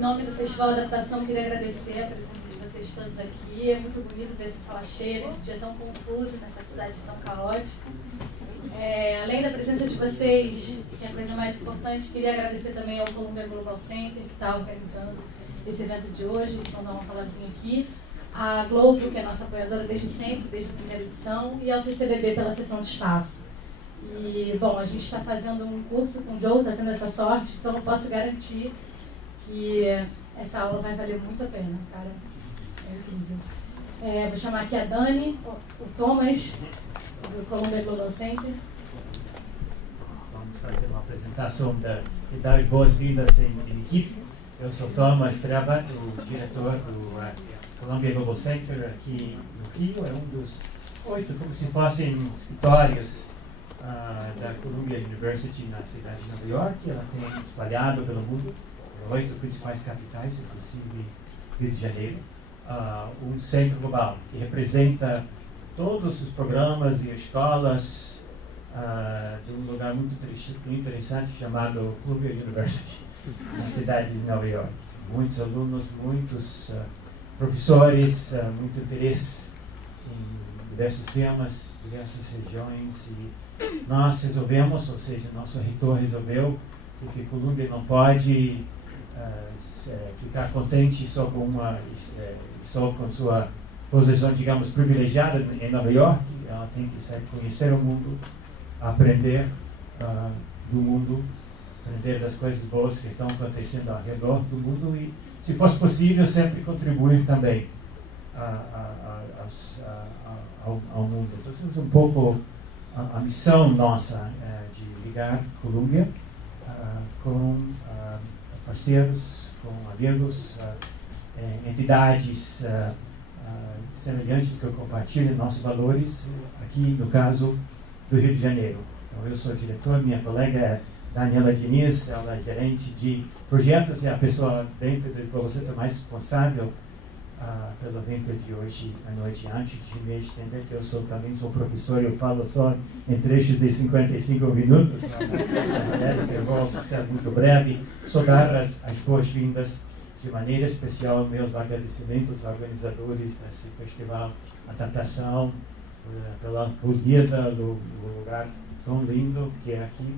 Em nome do Festival Adaptação, queria agradecer a presença de vocês todos aqui. É muito bonito ver essa sala cheia, nesse dia tão confuso, nessa cidade tão caótica. Além da presença de vocês, que é a coisa mais importante, queria agradecer também ao Columbia Global Center, que está organizando esse evento de hoje, que vão dar uma faladinha aqui, a Globo, que é a nossa apoiadora desde sempre, desde a primeira edição, e ao CCBB pela sessão de espaço. E, bom, a gente está fazendo um curso com o Joe, está tendo essa sorte, então eu posso garantir que essa aula vai valer muito a pena, cara. É incrível. Vou chamar aqui a Dani, o Thomas, do Columbia Global Center. Vamos fazer uma apresentação e dar boas-vindas em equipe. Eu sou Thomas Treba, o diretor do Columbia Global Center aqui no Rio. É um dos 8, como se fossem escritórios da Columbia University na cidade de Nova York. Ela tem espalhado pelo mundo 8 principais capitais, inclusive Rio de Janeiro. Um centro global que representa todos os programas e escolas de um lugar muito interessante chamado Columbia University, na cidade de Nova York. Muitos alunos, muitos professores, muito interesse em diversos temas, diversas regiões, e nós resolvemos, ou seja, nosso reitor resolveu, porque Columbia não pode ficar contente só com sua posição, digamos, privilegiada em Nova York. Ela tem que conhecer o mundo, aprender do mundo, aprender das coisas boas que estão acontecendo ao redor do mundo e, se fosse possível, sempre contribuir também ao mundo. Então, temos um pouco a missão nossa de ligar Columbia com parceiros, com amigos, entidades semelhantes que compartilham nossos valores, aqui no caso do Rio de Janeiro. Então, eu sou diretor, minha colega é Daniela Diniz, ela é gerente de projetos e a pessoa dentro do qual você está mais responsável pelo evento de hoje à noite. Antes de me estender, que eu também sou professor, eu falo só em trechos de 55 minutos, eu vou ser muito breve, só dar as boas-vindas de maneira especial meus agradecimentos aos organizadores desse festival, Adaptação, pela acolhida do lugar tão lindo que é aqui.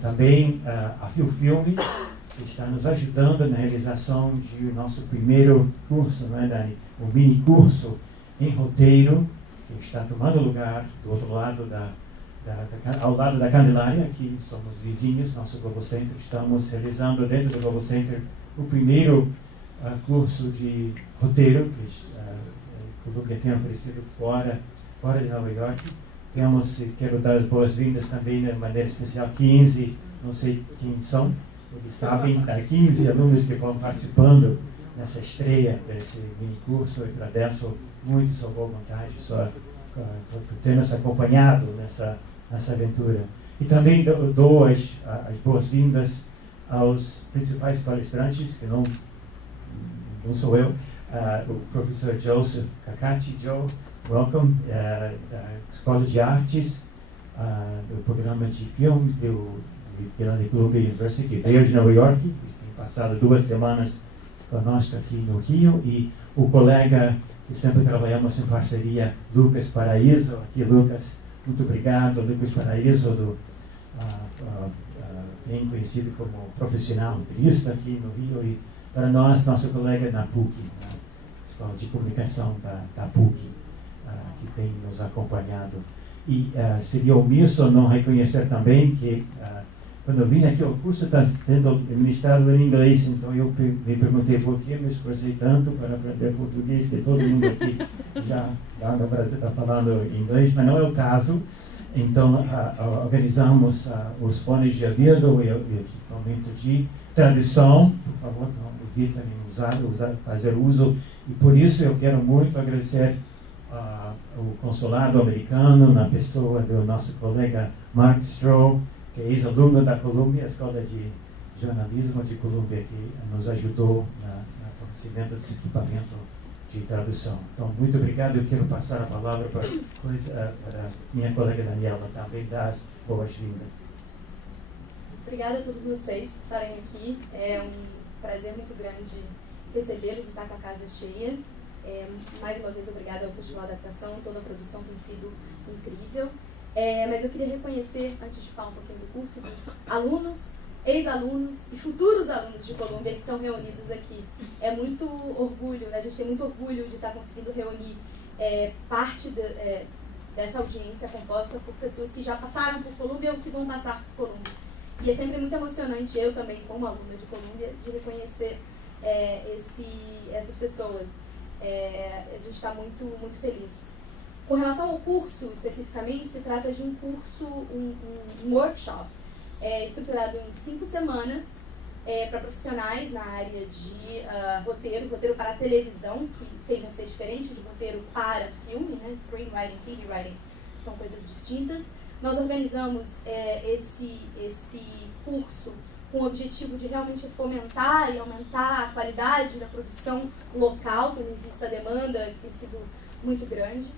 Também a Rio Filme, que está nos ajudando na realização de nosso primeiro curso, não é, Dani? O mini curso em roteiro, que está tomando lugar do outro lado ao lado da Candelária, aqui somos vizinhos, nosso Global Center. Estamos realizando dentro do Global Center o primeiro curso de roteiro que o Columbia tem oferecido fora de Nova York. Quero dar as boas-vindas também de maneira especial 15, não sei quem são, eles sabem, 15 alunos que estão participando nessa estreia desse mini curso. Eu agradeço muito sua boa vontade, por ter nos acompanhado nessa aventura. E também dou as boas-vindas aos principais palestrantes, que não sou eu, o professor Joe Cacaci. Joe, welcome, da Escola de Artes, do programa de filme pela Columbia University, que veio de Nova York, que tem passado 2 semanas conosco aqui no Rio, e o colega que sempre trabalhamos em parceria, Lucas Paraíso. Aqui, Lucas, muito obrigado. Lucas Paraíso, bem conhecido como profissional jurista aqui no Rio, e para nós, nosso colega na PUC, na Escola de Comunicação da PUC, que tem nos acompanhado. E seria omisso não reconhecer também que, quando eu vim aqui, o curso está sendo ministrado em inglês, então eu me perguntei por que me esforcei tanto para aprender português, que todo mundo aqui já no Brasil está falando inglês, mas não é o caso. Então, organizamos os fones de ouvido e o equipamento de tradução. Por favor, não hesitem em fazer uso. E por isso eu quero muito agradecer o consulado americano, na pessoa do nosso colega Mark Stroh, que é ex-aluno da Columbia, a Escola de Jornalismo de Columbia, que nos ajudou no fornecimento desse equipamento de tradução. Então, muito obrigado. Eu quero passar a palavra para minha colega Daniela, também dar as boas-vindas. Obrigada a todos vocês por estarem aqui. É um prazer muito grande recebê-los e estar com a casa cheia. Mais uma vez, obrigada ao Festival Adaptação, toda a produção tem sido incrível. Mas eu queria reconhecer, antes de falar um pouquinho do curso, dos alunos, ex-alunos e futuros alunos de Colômbia que estão reunidos aqui. É muito orgulho, a gente tem muito orgulho de estar conseguindo reunir parte dessa audiência composta por pessoas que já passaram por Colômbia ou que vão passar por Colômbia. E é sempre muito emocionante, eu também, como aluna de Colômbia, de reconhecer essas pessoas. A gente está muito, muito feliz. Com relação ao curso, especificamente, se trata de um curso, um workshop, estruturado em 5 semanas, para profissionais na área de roteiro para televisão, que tem a ser diferente de roteiro para filme, né? Screenwriting, TV writing, são coisas distintas. Nós organizamos esse curso com o objetivo de realmente fomentar e aumentar a qualidade da produção local, tendo em vista a demanda, que tem sido muito grande.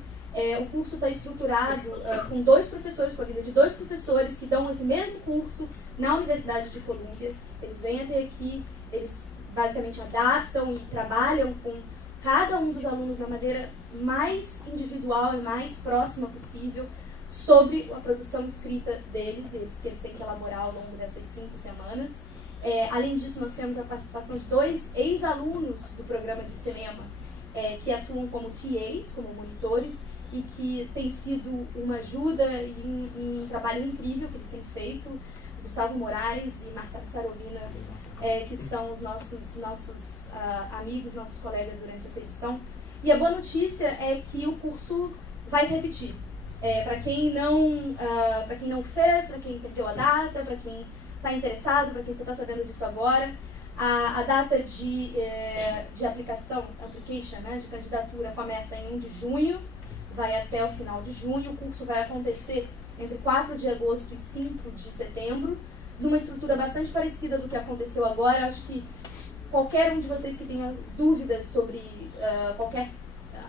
O curso está estruturado com 2 professores, com a vida de 2 professores que dão esse mesmo curso na Universidade de Colômbia. Eles vêm até aqui, eles basicamente adaptam e trabalham com cada um dos alunos da maneira mais individual e mais próxima possível sobre a produção escrita deles, que eles têm que elaborar ao longo dessas 5 semanas. Além disso, nós temos a participação de 2 ex-alunos do programa de cinema que atuam como TAs, como monitores, e que tem sido uma ajuda e um trabalho incrível que eles têm feito. Gustavo Moraes e Marcelo Sarolina, que são os nossos amigos, nossos colegas durante essa edição. E a boa notícia é que o curso vai se repetir. Para quem não fez, para quem perdeu a data, para quem está interessado, para quem só está sabendo disso agora, a data de application, né, de candidatura começa em 1 de junho, vai até o final de junho. O curso vai acontecer entre 4 de agosto e 5 de setembro, numa estrutura bastante parecida do que aconteceu agora. Acho que qualquer um de vocês que tenha dúvidas sobre qualquer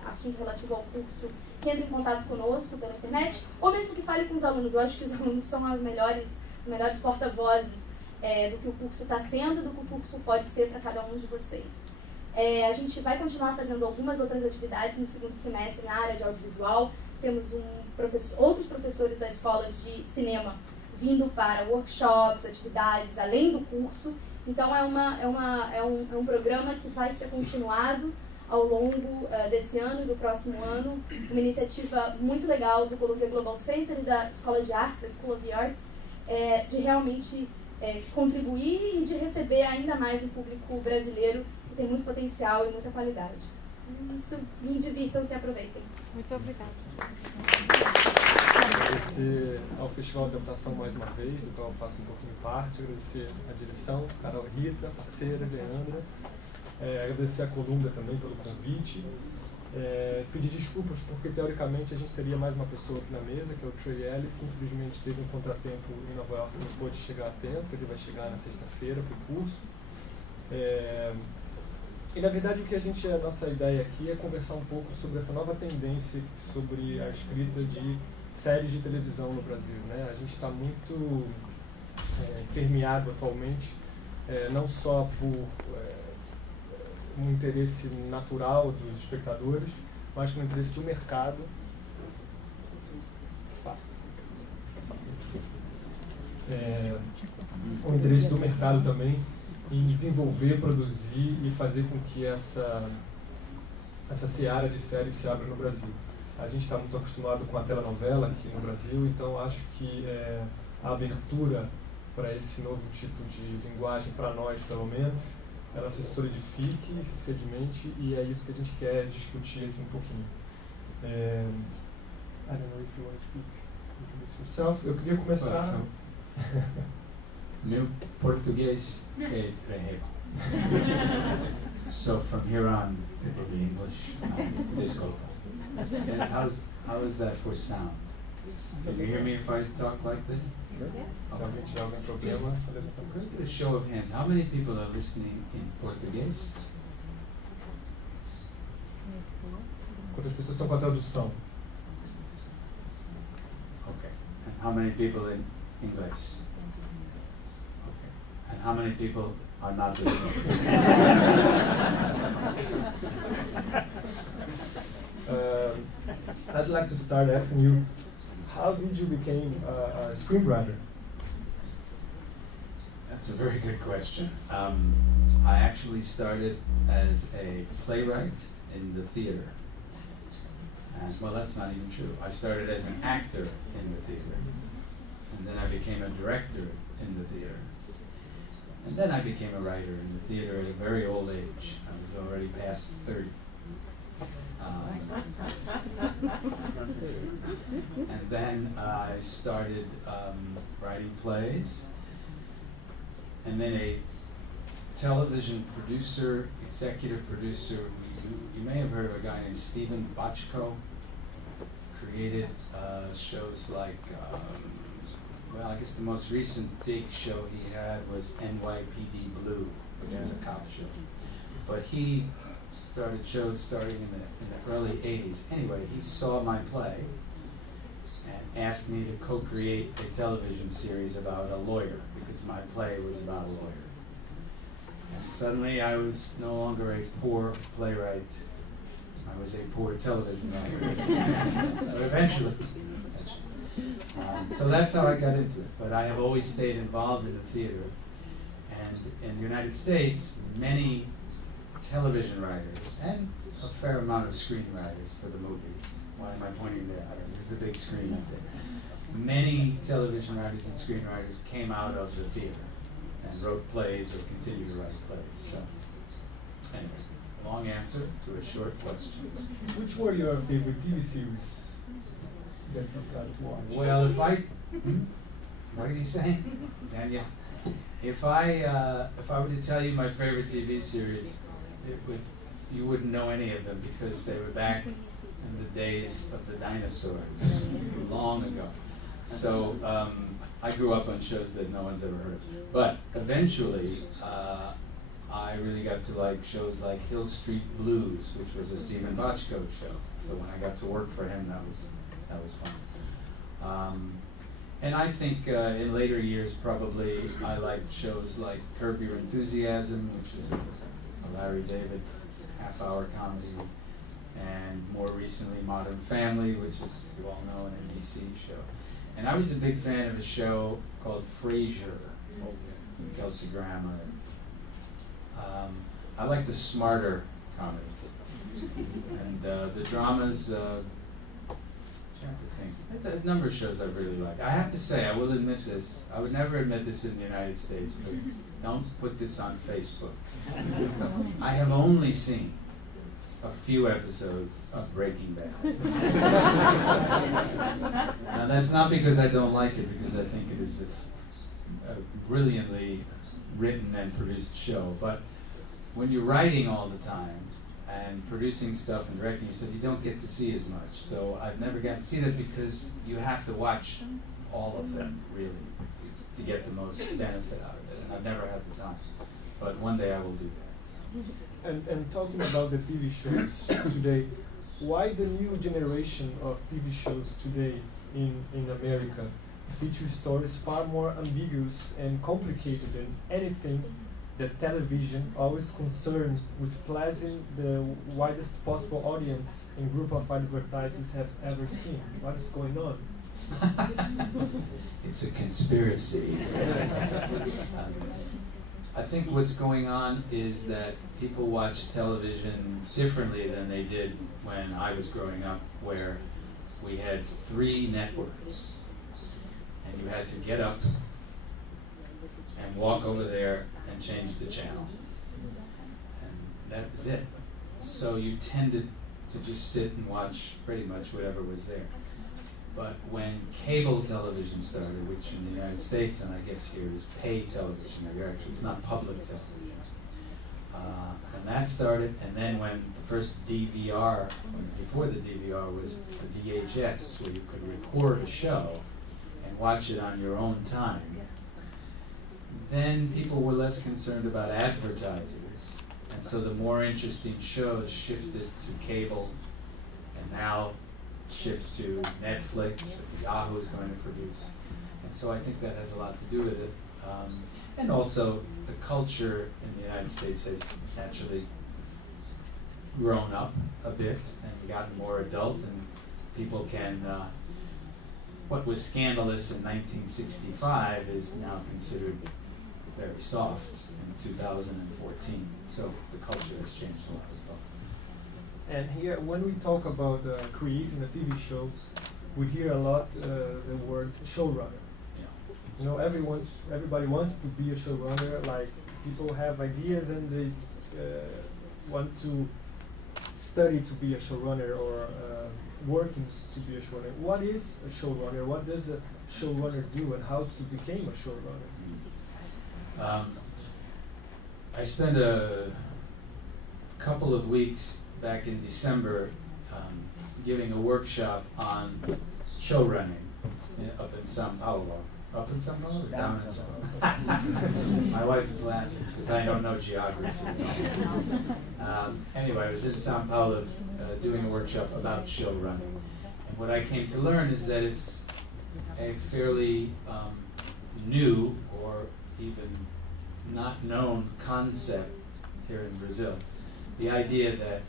assunto relativo ao curso, que entre em contato conosco pela internet, ou mesmo que fale com os alunos. Eu acho que os alunos são os melhores porta-vozes do que o curso está sendo, do que o curso pode ser para cada um de vocês. A gente vai continuar fazendo algumas outras atividades no segundo semestre na área de audiovisual. Temos outros professores da escola de cinema vindo para workshops, atividades, além do curso. Então é um programa que vai ser continuado ao longo desse ano e do próximo ano. Uma iniciativa muito legal do Columbia Global Center e da Escola de Artes, da School of the Arts, de realmente contribuir e de receber ainda mais um público brasileiro que tem muito potencial e muita qualidade. Isso, e divirtam-se e aproveitem. Muito obrigada. Agradecer ao Festival de Adaptação mais uma vez, do qual eu faço um pouquinho parte. Agradecer a direção, Carol Rita, parceira, Leandra. Agradecer a Colômbia também pelo convite. Pedir desculpas porque, teoricamente, a gente teria mais uma pessoa aqui na mesa, que é o Trey Ellis, que infelizmente teve um contratempo em Nova York e não pôde chegar a tempo. Ele vai chegar na sexta-feira para o curso. E, na verdade, a nossa ideia aqui é conversar um pouco sobre essa nova tendência sobre a escrita de séries de televisão no Brasil, né? A gente está muito permeado atualmente, não só por um interesse natural dos espectadores, mas com o interesse do mercado. O interesse do mercado também em desenvolver, produzir e fazer com que essa seara de séries se abra no Brasil. A gente está muito acostumado com a telenovela aqui no Brasil, então acho que a abertura para esse novo tipo de linguagem, para nós pelo menos, ela se solidifique, se sedimente, e é isso que a gente quer discutir aqui um pouquinho. I don't know if you want to speak, introduce yourself. Eu queria começar... Meu português é terrível. So from here on, it will be English. Desculpa. And how is that for sound? Can you hear me if I talk like this? Se alguém tiver algum problema, Just a show of hands. How many people are listening in Portuguese? quantas pessoas estão com a tradução? Okay. And how many people in English? Okay. And how many people are not listening. I'd like to start asking you, how did you become a screenwriter? That's a very good question. I actually started as a playwright in the theater. And, well, that's not even true. I started as an actor in the theater. And then I became a director in the theater. And then I became a writer in the theater at a very old age. I was already past 30. And then I started writing plays. And then a television producer, executive producer, you may have heard of a guy named Stephen Bochco, created shows like, well, I guess the most recent big show he had was NYPD Blue, which was a cop show. But he started shows starting in the early 80s. Anyway, he saw my play and asked me to co-create a television series about a lawyer, because my play was about a lawyer. And suddenly I was no longer a poor playwright, I was a poor television writer. But eventually. So that's how I got into it. But I have always stayed involved in the theater. And in the United States, many television writers and a fair amount of screenwriters for the movies. Why am I pointing there? I don't know, there's a big screen up there. Many television writers and screenwriters came out of the theater and wrote plays or continue to write plays. So, anyway, long answer to a short question. Which were your favorite TV series that you started to watch? Well, if I, what are you saying, Daniel? If I were to tell you my favorite TV series, you wouldn't know any of them because they were back in the days of the dinosaurs, long ago. So I grew up on shows that no one's ever heard of. But eventually, I really got to like shows like Hill Street Blues, which was a Stephen Bochco show. So when I got to work for him, that was fun. And I think in later years, probably I liked shows like Curb Your Enthusiasm, which is a Larry David half-hour comedy, and more recently Modern Family, which is, you all know, an NBC show. And I was a big fan of a show called Frasier, Kelsey Grammer. I like the smarter comedies. And the dramas, I'm trying to think. There's a number of shows I really like. I have to say, I will admit this, I would never admit this in the United States, but don't put this on Facebook. I have only seen a few episodes of Breaking Bad. Now that's not because I don't like it, because I think it is a brilliantly written and produced show, but when you're writing all the time and producing stuff and directing, you said you don't get to see as much. So I've never gotten to see that because you have to watch all of them, really, to get the most benefit out of it, and I've never had the time. But one day I will do that. And talking about the TV shows today, why the new generation of TV shows today in America feature stories far more ambiguous and complicated than anything that television, always concerned with pleasing the widest possible audience and group of advertisers have ever seen? What is going on? It's a conspiracy. I think what's going on is that people watch television differently than they did when I was growing up, where we had 3 networks, and you had to get up and walk over there and change the channel. And that was it. So you tended to just sit and watch pretty much whatever was there. But when cable television started, which in the United States, and I guess here is pay television, it's not public television. And that started, and then when the first DVR, before the DVR was the VHS, where you could record a show and watch it on your own time, then people were less concerned about advertisers. And so the more interesting shows shifted to cable, and now shift to Netflix, Yahoo is going to produce. And so I think that has a lot to do with it. And also, the culture in the United States has naturally grown up a bit and gotten more adult, and people can, what was scandalous in 1965 is now considered very soft in 2014. So the culture has changed a lot as well. And here, when we talk about creating a TV show, we hear a lot the word showrunner. You know, everybody wants to be a showrunner. Like, people have ideas and they want to study to be a showrunner or working to be a showrunner. What is a showrunner? What does a showrunner do, and how to become a showrunner? I spent a couple of weeks back in December giving a workshop on show running up in Sao Paulo. Up in Sao Paulo or down in Sao Paulo? My wife is laughing because I don't know geography. Anyway, I was in Sao Paulo doing a workshop about show running. And what I came to learn is that it's a fairly new or even not known concept here in Brazil. The idea that,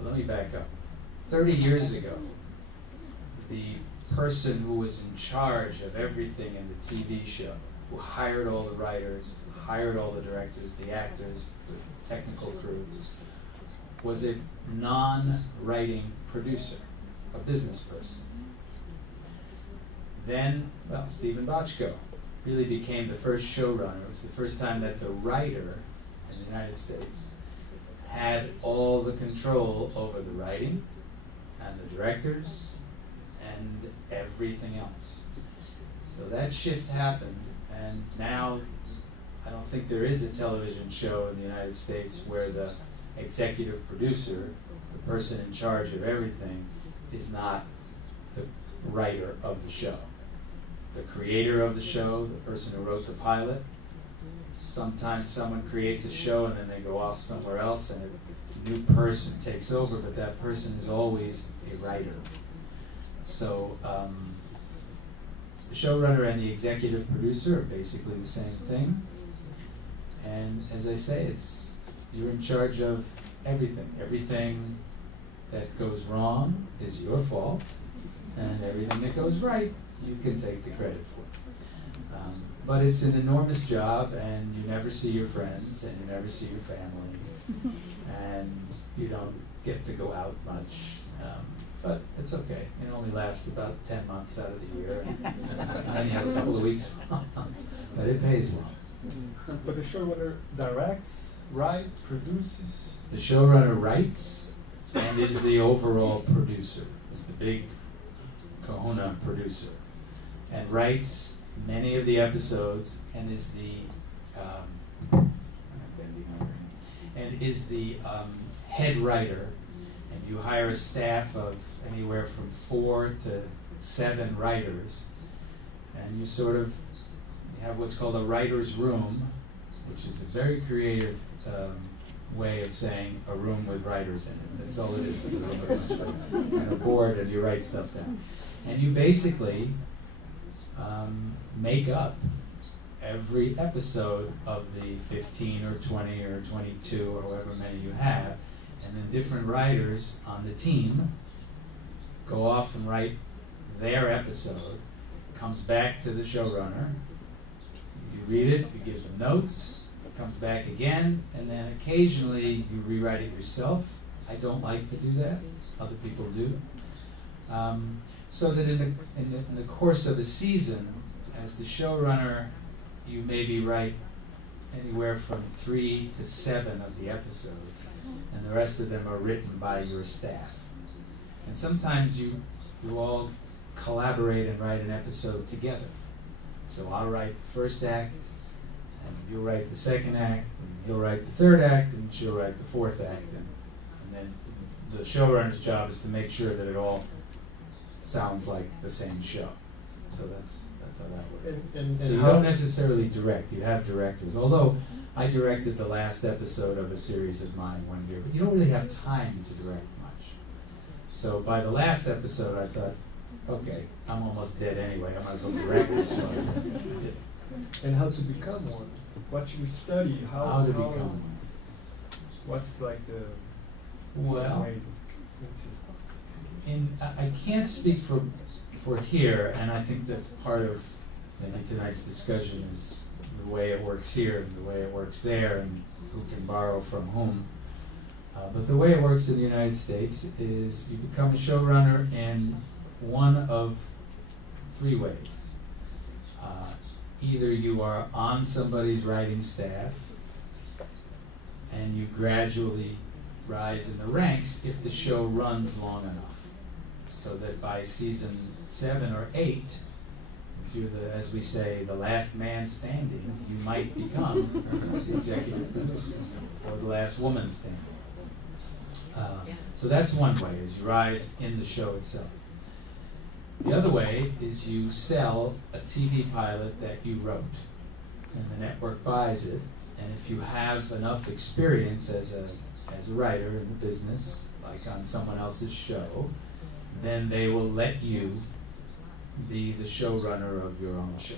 well, let me back up. 30 years ago, the person who was in charge of everything in the TV show, who hired all the writers, hired all the directors, the actors, the technical crews, was a non-writing producer, a business person. Then, well, Stephen Bochco really became the first showrunner. It was the first time that the writer in the United States had all the control over the writing and the directors and everything else. So that shift happened, and now I don't think there is a television show in the United States where the executive producer, the person in charge of everything, is not the writer of the show. The creator of the show, the person who wrote the pilot. Sometimes someone creates a show and then they go off somewhere else and a new person takes over, but that person is always a writer. So the showrunner and the executive producer are basically the same thing. And as I say, you're in charge of everything. Everything that goes wrong is your fault, and everything that goes right, you can take the credit for. But it's an enormous job, and you never see your friends, and you never see your family, and you don't get to go out much. But it's okay. It only lasts about 10 months out of the year, and then you have a couple of weeks. But it pays well. But the showrunner directs, writes, produces? The showrunner writes and is the overall producer, is the big kahuna producer, and writes many of the episodes and is the head writer. And you hire a staff of anywhere from 4 to 7 writers, and you sort of have what's called a writer's room, which is a very creative way of saying a room with writers in it. That's all it is a room with writers, and a board, and you write stuff down. And you basically make up every episode of the 15 or 20 or 22 or however many you have, and then different writers on the team go off and write their episode, comes back to the showrunner, you read it, you give them notes, it comes back again, and then occasionally you rewrite it yourself. I don't like to do that, other people do. So that in the course of a season, as the showrunner, you maybe write anywhere from 3 to 7 of the episodes, and the rest of them are written by your staff. And sometimes you all collaborate and write an episode together. So I'll write the first act, and you'll write the second act, and he'll write the third act, and she'll write the fourth act. And then the showrunner's job is to make sure that it all sounds like the same show. So that's how that works. And so you don't necessarily direct, you have directors. Although I directed the last episode of a series of mine one year, but you don't really have time to direct much. So by the last episode I thought, okay, I'm almost dead anyway, I might as well direct this one. and how to become one. What should we study? How to become one. What's like the Well, way I can't speak for here, and I think that's part of maybe tonight's discussion is the way it works here and the way it works there, and who can borrow from whom. But the way it works in the United States is you become a showrunner in one of three ways. Either you are on somebody's writing staff, and you gradually rise in the ranks if the show runs long enough, so that by season 7 or 8, if you're the, as we say, the last man standing, you might become the executive producer or the last woman standing. So that's one way, is you rise in the show itself. The other way is you sell a TV pilot that you wrote, and the network buys it. And if you have enough experience as a writer in the business, like on someone else's show, then they will let you be the showrunner of your own show.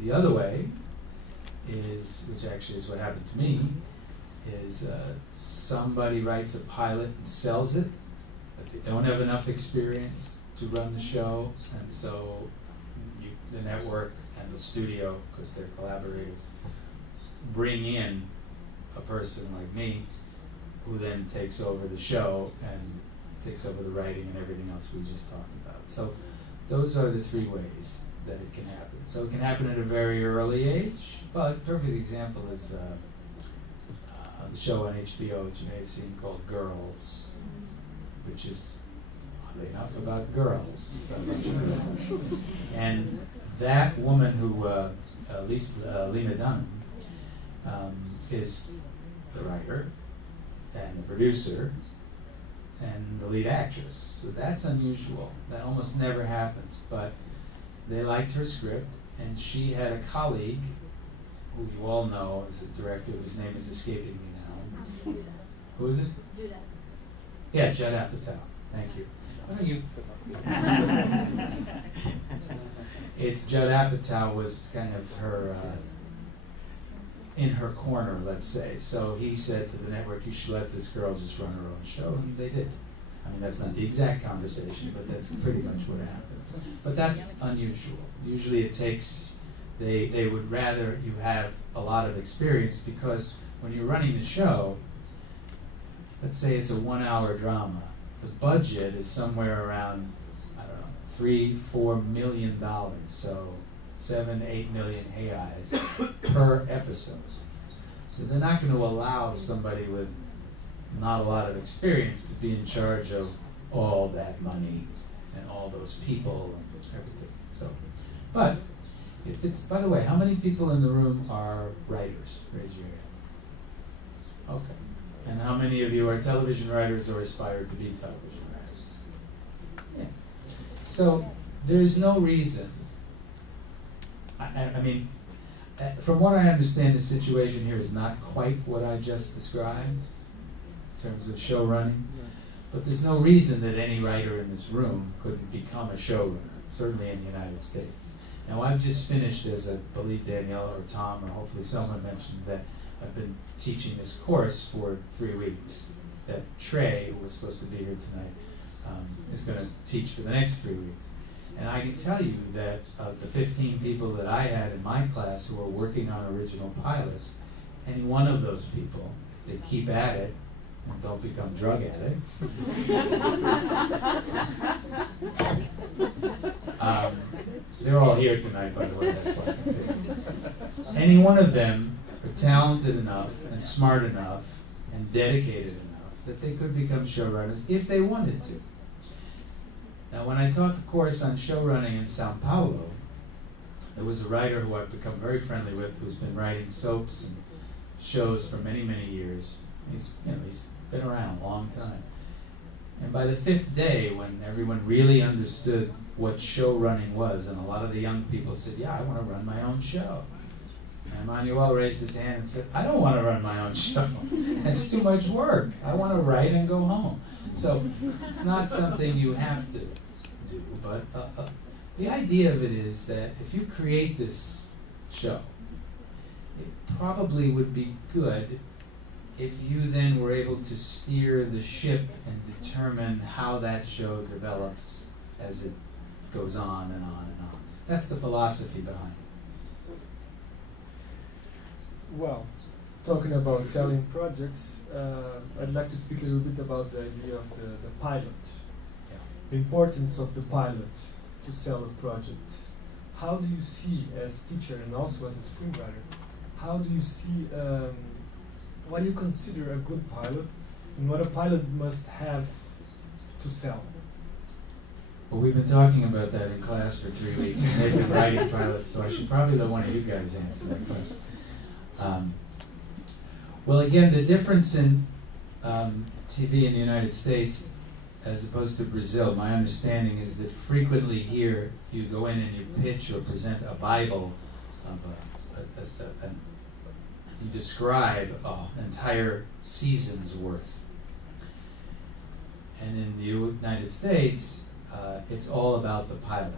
The other way is, which actually is what happened to me, is somebody writes a pilot and sells it, but they don't have enough experience to run the show, and so the network and the studio, because they're collaborators, bring in a person like me who then takes over the show and takes over the writing and everything else we just talked about. So those are the three ways that it can happen. So it can happen at a very early age. Well, a perfect example is the show on HBO that you may have seen called Girls, which is, oddly enough, about girls. And that woman who, Lena Dunham, is the writer and the producer and the lead actress. So that's unusual. That almost never happens. But they liked her script, and she had a colleague who you all know is a director whose name is escaping me now. Who is it? Judd. Yeah, Judd Apatow. Thank you. Why don't you? It's Judd Apatow was kind of her in her corner, let's say. So he said to the network, "You should let this girl just run her own show," and they did. I mean, that's not the exact conversation, but that's pretty much what happened. But that's unusual. Usually it takes, they would rather you have a lot of experience, because when you're running the show, let's say it's a 1-hour drama, the budget is somewhere around, I don't know, $3-4 million, so 7-8 million reais per episode. So they're not going to allow somebody with not a lot of experience to be in charge of all that money and all those people and everything. So, but if it's, by the way, how many people in the room are writers? Raise your hand. Okay. And how many of you are television writers or aspire to be television writers? Yeah. So there's no reason. I mean, from what I understand, the situation here is not quite what I just described in terms of show running, but there's no reason that any writer in this room couldn't become a showrunner, certainly in the United States. Now, I've just finished, as I believe Danielle or Tom or hopefully someone mentioned, that I've been teaching this course for 3 weeks, that Trey, who was supposed to be here tonight, is going to teach for the next 3 weeks. And I can tell you that of the 15 people that I had in my class who are working on original pilots, any one of those people, if they keep at it and don't become drug addicts, they're all here tonight, by the way, that's why I can see. Any one of them are talented enough and smart enough and dedicated enough that they could become showrunners if they wanted to. Now, when I taught the course on showrunning in Sao Paulo, there was a writer who I've become very friendly with, who's been writing soaps and shows for many, many years. He's been around a long time. And by the 5th day, when everyone really understood what show running was, and a lot of the young people said, "Yeah, I want to run my own show." And Manuel raised his hand and said, "I don't want to run my own show. It's too much work. I want to write and go home." So it's not something you have to do, but The idea of it is that if you create this show, it probably would be good if you then were able to steer the ship and determine how that show develops as it goes on and on and on. That's the philosophy behind it. Well, talking about selling projects, I'd like to speak a little bit about the idea of the pilot. Yeah. The importance of the pilot to sell a project. How do you see, as teacher and also as a screenwriter, how do you see, what do you consider a good pilot and what a pilot must have to sell? Well, we've been talking about that in class for 3 weeks, and they've been writing pilots, so I should probably let one of you guys answer that question. Well, again, the difference in TV in the United States as opposed to Brazil, my understanding is that frequently here you go in and you pitch or present a Bible of you describe an entire season's worth. And in the United States, it's all about the pilot.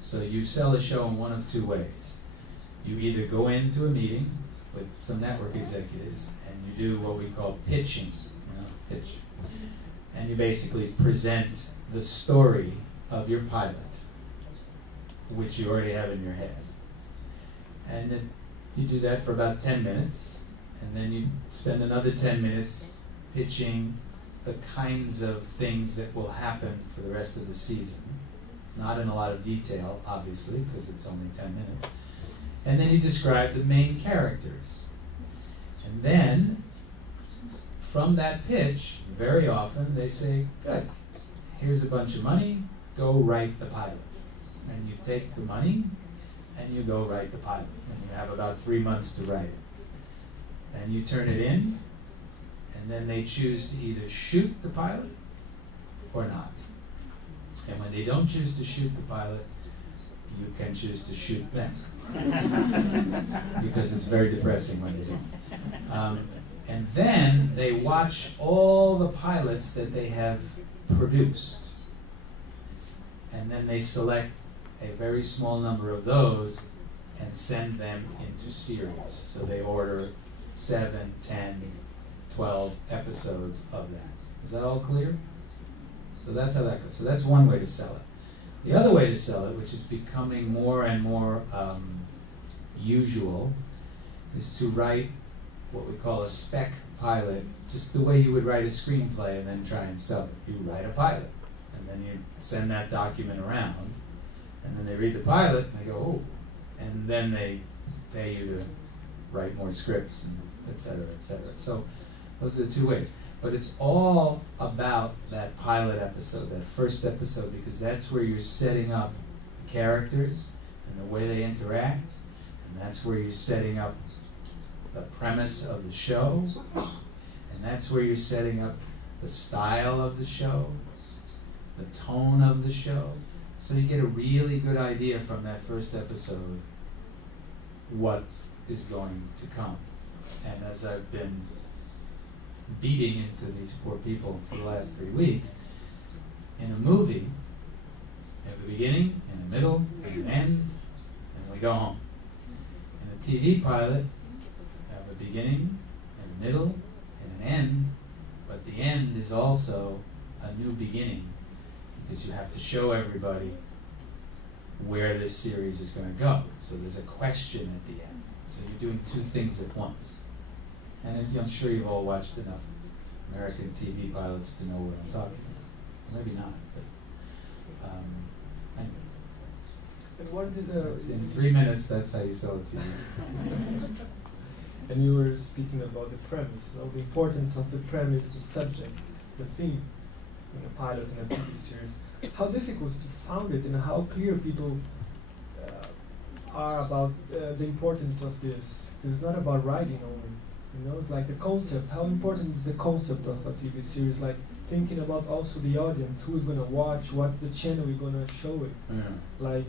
So you sell a show in one of two ways. You either go into a meeting with some network executives and you do what we call pitching, pitch. And you basically present the story of your pilot, which you already have in your head. And then you do that for about 10 minutes, and then you spend another 10 minutes pitching the kinds of things that will happen for the rest of the season. Not in a lot of detail, obviously, because it's only 10 minutes. And then you describe the main characters. And then, from that pitch, very often they say, good, here's a bunch of money, go write the pilot. And you take the money, and you go write the pilot. And you have about 3 months to write it. And you turn it in, and then they choose to either shoot the pilot or not. And when they don't choose to shoot the pilot, you can choose to shoot them. Because it's very depressing when they don't. And then they watch all the pilots that they have produced. And then they select a very small number of those and send them into series. So they order 7, 10, 12 episodes of that. Is that all clear? So that's how that goes. So that's one way to sell it. The other way to sell it, which is becoming more and more usual, is to write what we call a spec pilot, just the way you would write a screenplay and then try and sell it. You write a pilot, and then you send that document around, and then they read the pilot, and they go, oh, and then they pay you to write more scripts, and et cetera, et cetera. So those are the two ways. But it's all about that pilot episode, that first episode, because that's where you're setting up the characters and the way they interact, and that's where you're setting up the premise of the show, and that's where you're setting up the style of the show, the tone of the show. So you get a really good idea from that first episode what is going to come. And as I've been beating into these poor people for the last 3 weeks, in a movie, you have a beginning, and a middle, and an end, and we go home. In a TV pilot, you have a beginning, and a middle, and an end, but the end is also a new beginning, because you have to show everybody where this series is going to go. So there's a question at the end. So you're doing two things at once. And I'm sure you've all watched enough American TV pilots to know what I'm talking about. Maybe not, but anyway. And what is in 3 minutes, that's how you sell a TV. And you were speaking about the premise, the importance of the premise, the subject, the theme in a pilot in a TV series. How difficult to found it, and how clear people are about the importance of this. It's not about writing only. It's like the concept. How important is the concept of a TV series? Like thinking about also the audience, who's going to watch, what's the channel we're going to show it. Yeah. Like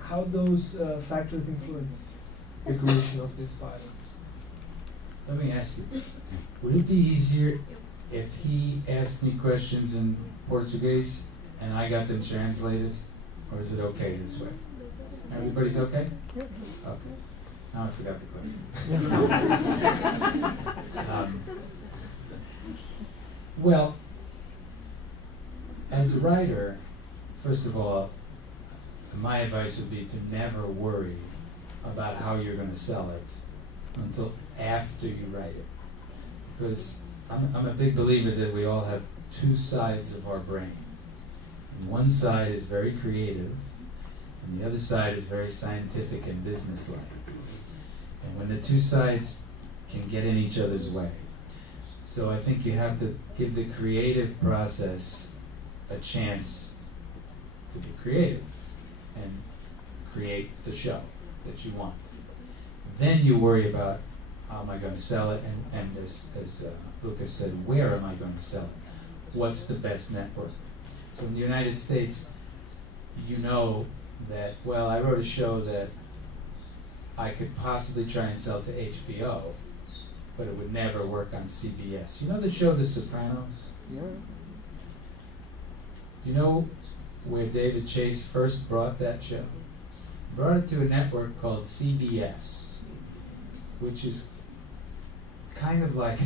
how those factors influence the creation of this pilot. Let me ask you, would it be easier if he asked me questions in Portuguese and I got them translated, or is it okay this way? Everybody's okay? Okay. Now I forgot the question. Well, as a writer, first of all, my advice would be to never worry about how you're going to sell it until after you write it. Because I'm a big believer that we all have two sides of our brain. And one side is very creative, and the other side is very scientific and businesslike. And when the two sides can get in each other's way. So I think you have to give the creative process a chance to be creative and create the show that you want. Then you worry about how am I going to sell it, and as Lucas said, where am I going to sell it? What's the best network? So in the United States, you know that, well, I wrote a show that I could possibly try and sell to HBO, but it would never work on CBS. You know the show The Sopranos? Yeah. You know where David Chase first brought that show? Brought it to a network called CBS, which is kind of like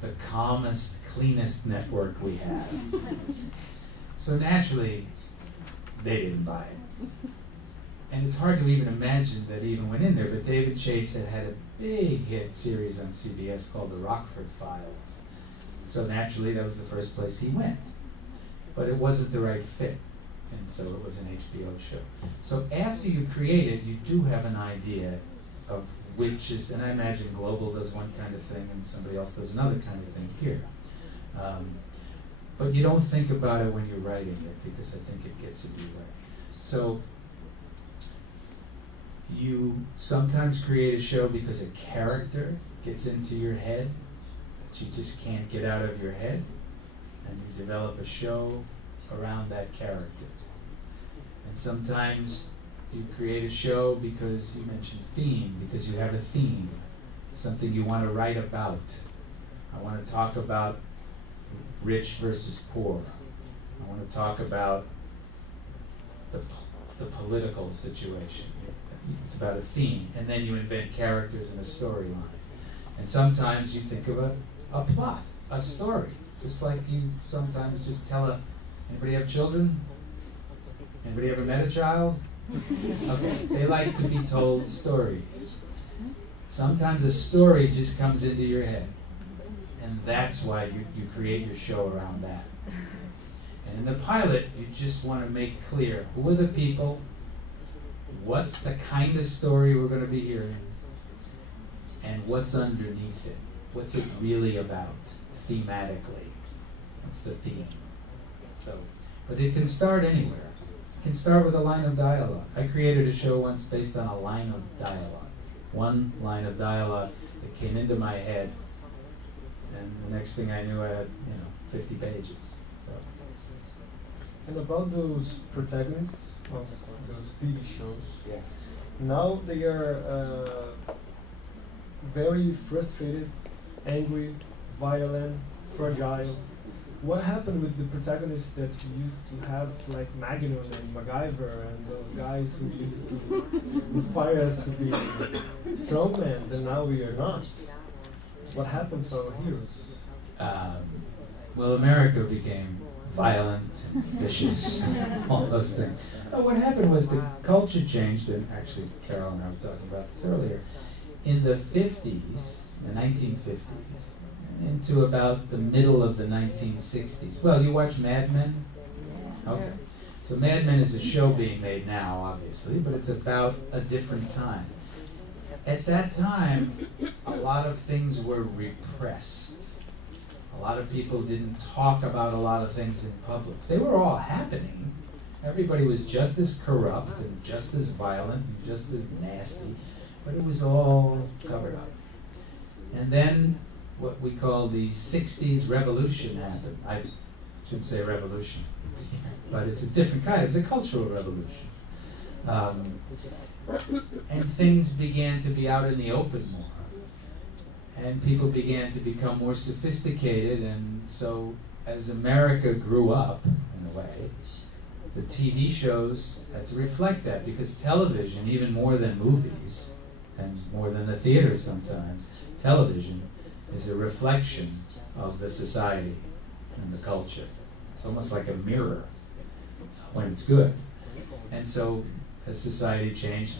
the calmest, cleanest network we have. So naturally, they didn't buy it. And it's hard to even imagine that even went in there, but David Chase had a big hit series on CBS called The Rockford Files. So naturally, that was the first place he went. But it wasn't the right fit, and so it was an HBO show. So after you create it, you do have an idea of which is, and I imagine Global does one kind of thing and somebody else does another kind of thing here. But you don't think about it when you're writing it, because I think it gets to be right. So you sometimes create a show because a character gets into your head that you just can't get out of your head, and you develop a show around that character. And sometimes you create a show because you mentioned theme, because you have a theme, something you want to write about. I want to talk about rich versus poor. I want to talk about the political situation. It's about a theme, and then you invent characters and a storyline. And sometimes you think of a plot, a story, just like you sometimes just tell anybody have children? Anybody ever met a child? Okay, they like to be told stories. Sometimes a story just comes into your head, and that's why you create your show around that. And in the pilot, you just want to make clear who are the people, what's the kind of story we're going to be hearing, and what's underneath it. What's it really about, thematically? What's the theme? So, but it can start anywhere. It can start with a line of dialogue. I created a show once based on a line of dialogue. One line of dialogue that came into my head, and the next thing I knew I had, 50 pages. So. And about those protagonists of those TV shows, Yeah. now they are very frustrated, angry, violent, fragile. What happened with the protagonists that you used to have, like Magnum and MacGyver and those guys who used to inspire us to be strongmen, and now we are not? What happened to our heroes? Well, America became violent and vicious, all those things. But what happened was the culture changed, and actually Carol and I were talking about this earlier. In the 50s, the 1950s, and into about the middle of the 1960s. Well, you watch Mad Men? Okay. So Mad Men is a show being made now, obviously, but it's about a different time. At that time, a lot of things were repressed. A lot of people didn't talk about a lot of things in public. They were all happening. Everybody was just as corrupt and just as violent and just as nasty, but it was all covered up. And then what we call the 60s revolution happened. I shouldn't say revolution, but it's a different kind. It was a cultural revolution. And things began to be out in the open more. And people began to become more sophisticated, and so as America grew up, and a way. The TV shows had to reflect that, because television, even more than movies, and more than the theater sometimes, television is a reflection of the society and the culture. It's almost like a mirror when it's good. And so as society changed,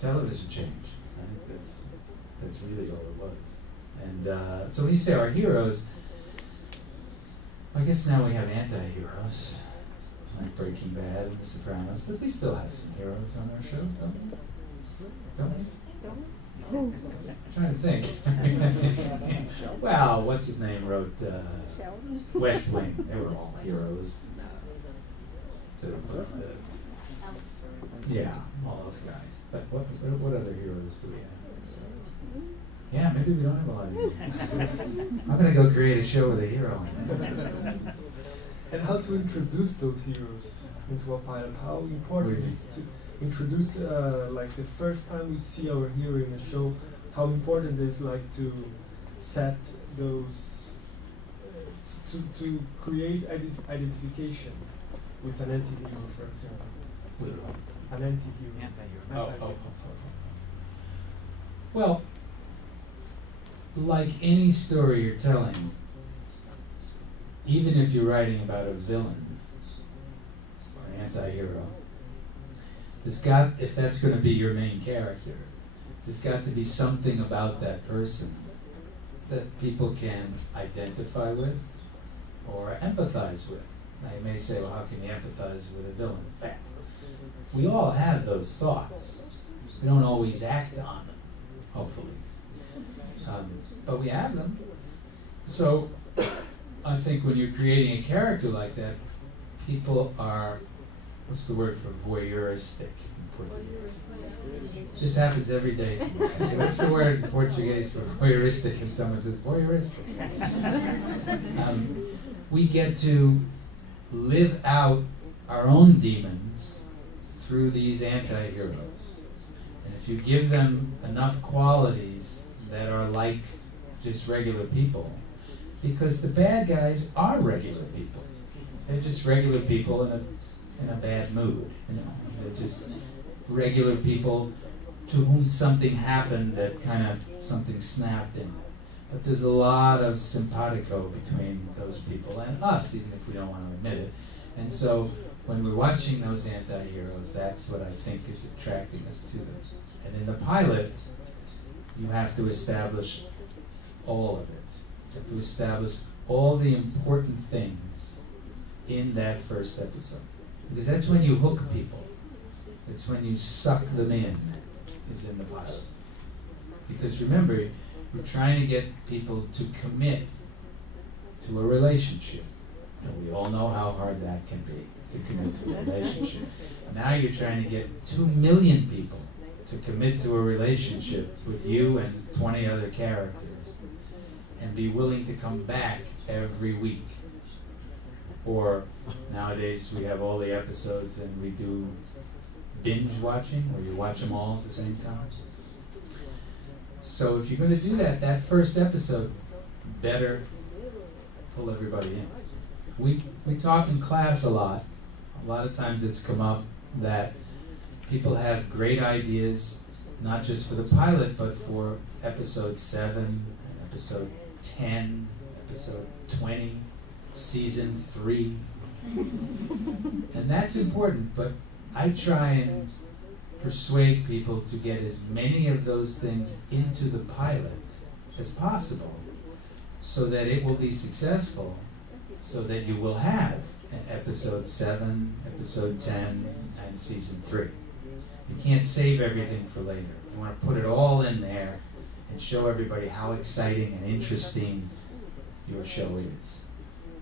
television changed. I think that's really all it was. And so when you say our heroes, I guess now we have anti-heroes, like Breaking Bad and The Sopranos, but we still have some heroes on our shows, don't we? I'm trying to think. Well, what's his name wrote West Wing? They were all heroes. Yeah, all those guys. But what other heroes do we have? Yeah, maybe we don't have a lot of heroes. I'm going to go create a show with a hero in it. And how to introduce those heroes into a pilot? How important is to introduce, like the first time we see our hero in a show, how important it is like to set those, to create identification with an anti-hero, for example. An anti-hero. Oh. Well, like any story you're telling, even if you're writing about a villain or an anti-hero, if that's going to be your main character, there's got to be something about that person that people can identify with or empathize with. Now you may say, well, how can you empathize with a villain? We all have those thoughts. We don't always act on them, hopefully. But we have them. So I think when you're creating a character like that, people are, what's the word for voyeuristic in Portuguese? This happens every day. I say, what's the word in Portuguese for voyeuristic? And someone says, voyeuristic. We get to live out our own demons through these anti-heroes. And if you give them enough qualities that are like just regular people, because the bad guys are regular people. They're just regular people in a bad mood. They're just regular people to whom something happened that kind of something snapped in. But there's a lot of simpatico between those people and us, even if we don't want to admit it. And so when we're watching those anti-heroes, that's what I think is attracting us to them. And in the pilot, you have to establish all of it. You have to establish all the important things in that first episode. Because that's when you hook people. It's when you suck them in, is in the pilot. Because remember, you're trying to get people to commit to a relationship. And we all know how hard that can be, to commit to a relationship. Now you're trying to get 2 million people to commit to a relationship with you and 20 other characters and be willing to come back every week. Or nowadays we have all the episodes and we do binge watching, where you watch them all at the same time. So if you're going to do that, that first episode better pull everybody in. We talk in class a lot. A lot of times it's come up that people have great ideas, not just for the pilot, but for episode 7, episode 10, episode 20, season 3. And that's important, but I try and persuade people to get as many of those things into the pilot as possible so that it will be successful, so that you will have an episode 7, episode 10, and season 3. You can't save everything for later. You want to put it all in there and show everybody how exciting and interesting your show is.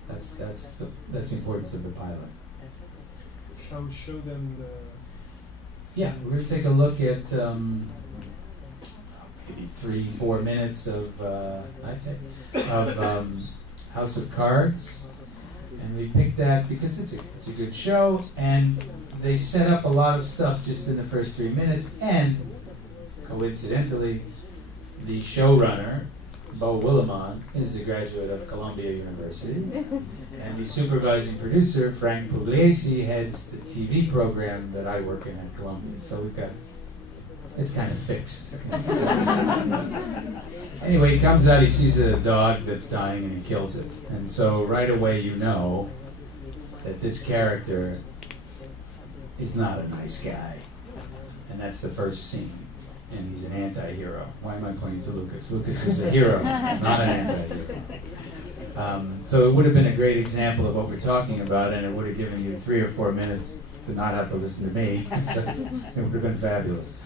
That's the importance of the pilot. Shall we show them the... Yeah, we're going to take a look at maybe 3-4 minutes of House of Cards, and we picked that because it's a good show, and they set up a lot of stuff just in the first 3 minutes, and coincidentally, the showrunner Bo Willimon, is a graduate of Columbia University. And the supervising producer, Frank Pugliese, heads the TV program that I work in at Columbia. So we've got, it's kind of fixed. Anyway, he comes out, he sees a dog that's dying and he kills it. And so right away you know that this character is not a nice guy. And that's the first scene. And he's an anti-hero. Why am I pointing to Lucas? Lucas is a hero, not an anti-hero. So it would have been a great example of what we're talking about, and it would have given you 3 or 4 minutes to not have to listen to me. So it would have been fabulous.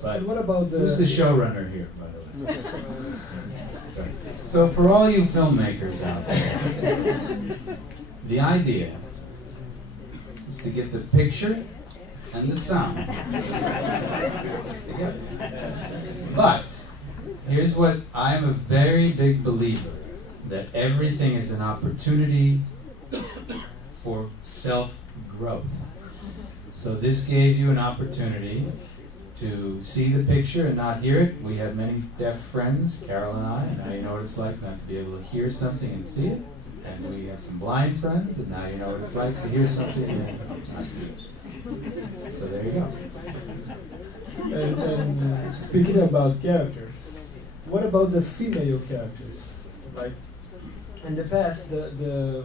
But what about who's the showrunner here, by the way? So for all you filmmakers out there, the idea is to get the picture and the sound together. But here's what I'm a very big believer, that everything is an opportunity for self-growth. So this gave you an opportunity to see the picture and not hear it. We have many deaf friends, Carol and I, and now you know what it's like not to be able to hear something and see it. And we have some blind friends, and now you know what it's like to hear something and not see it. So there you go. And speaking about characters, what about the female characters? Like in the past, the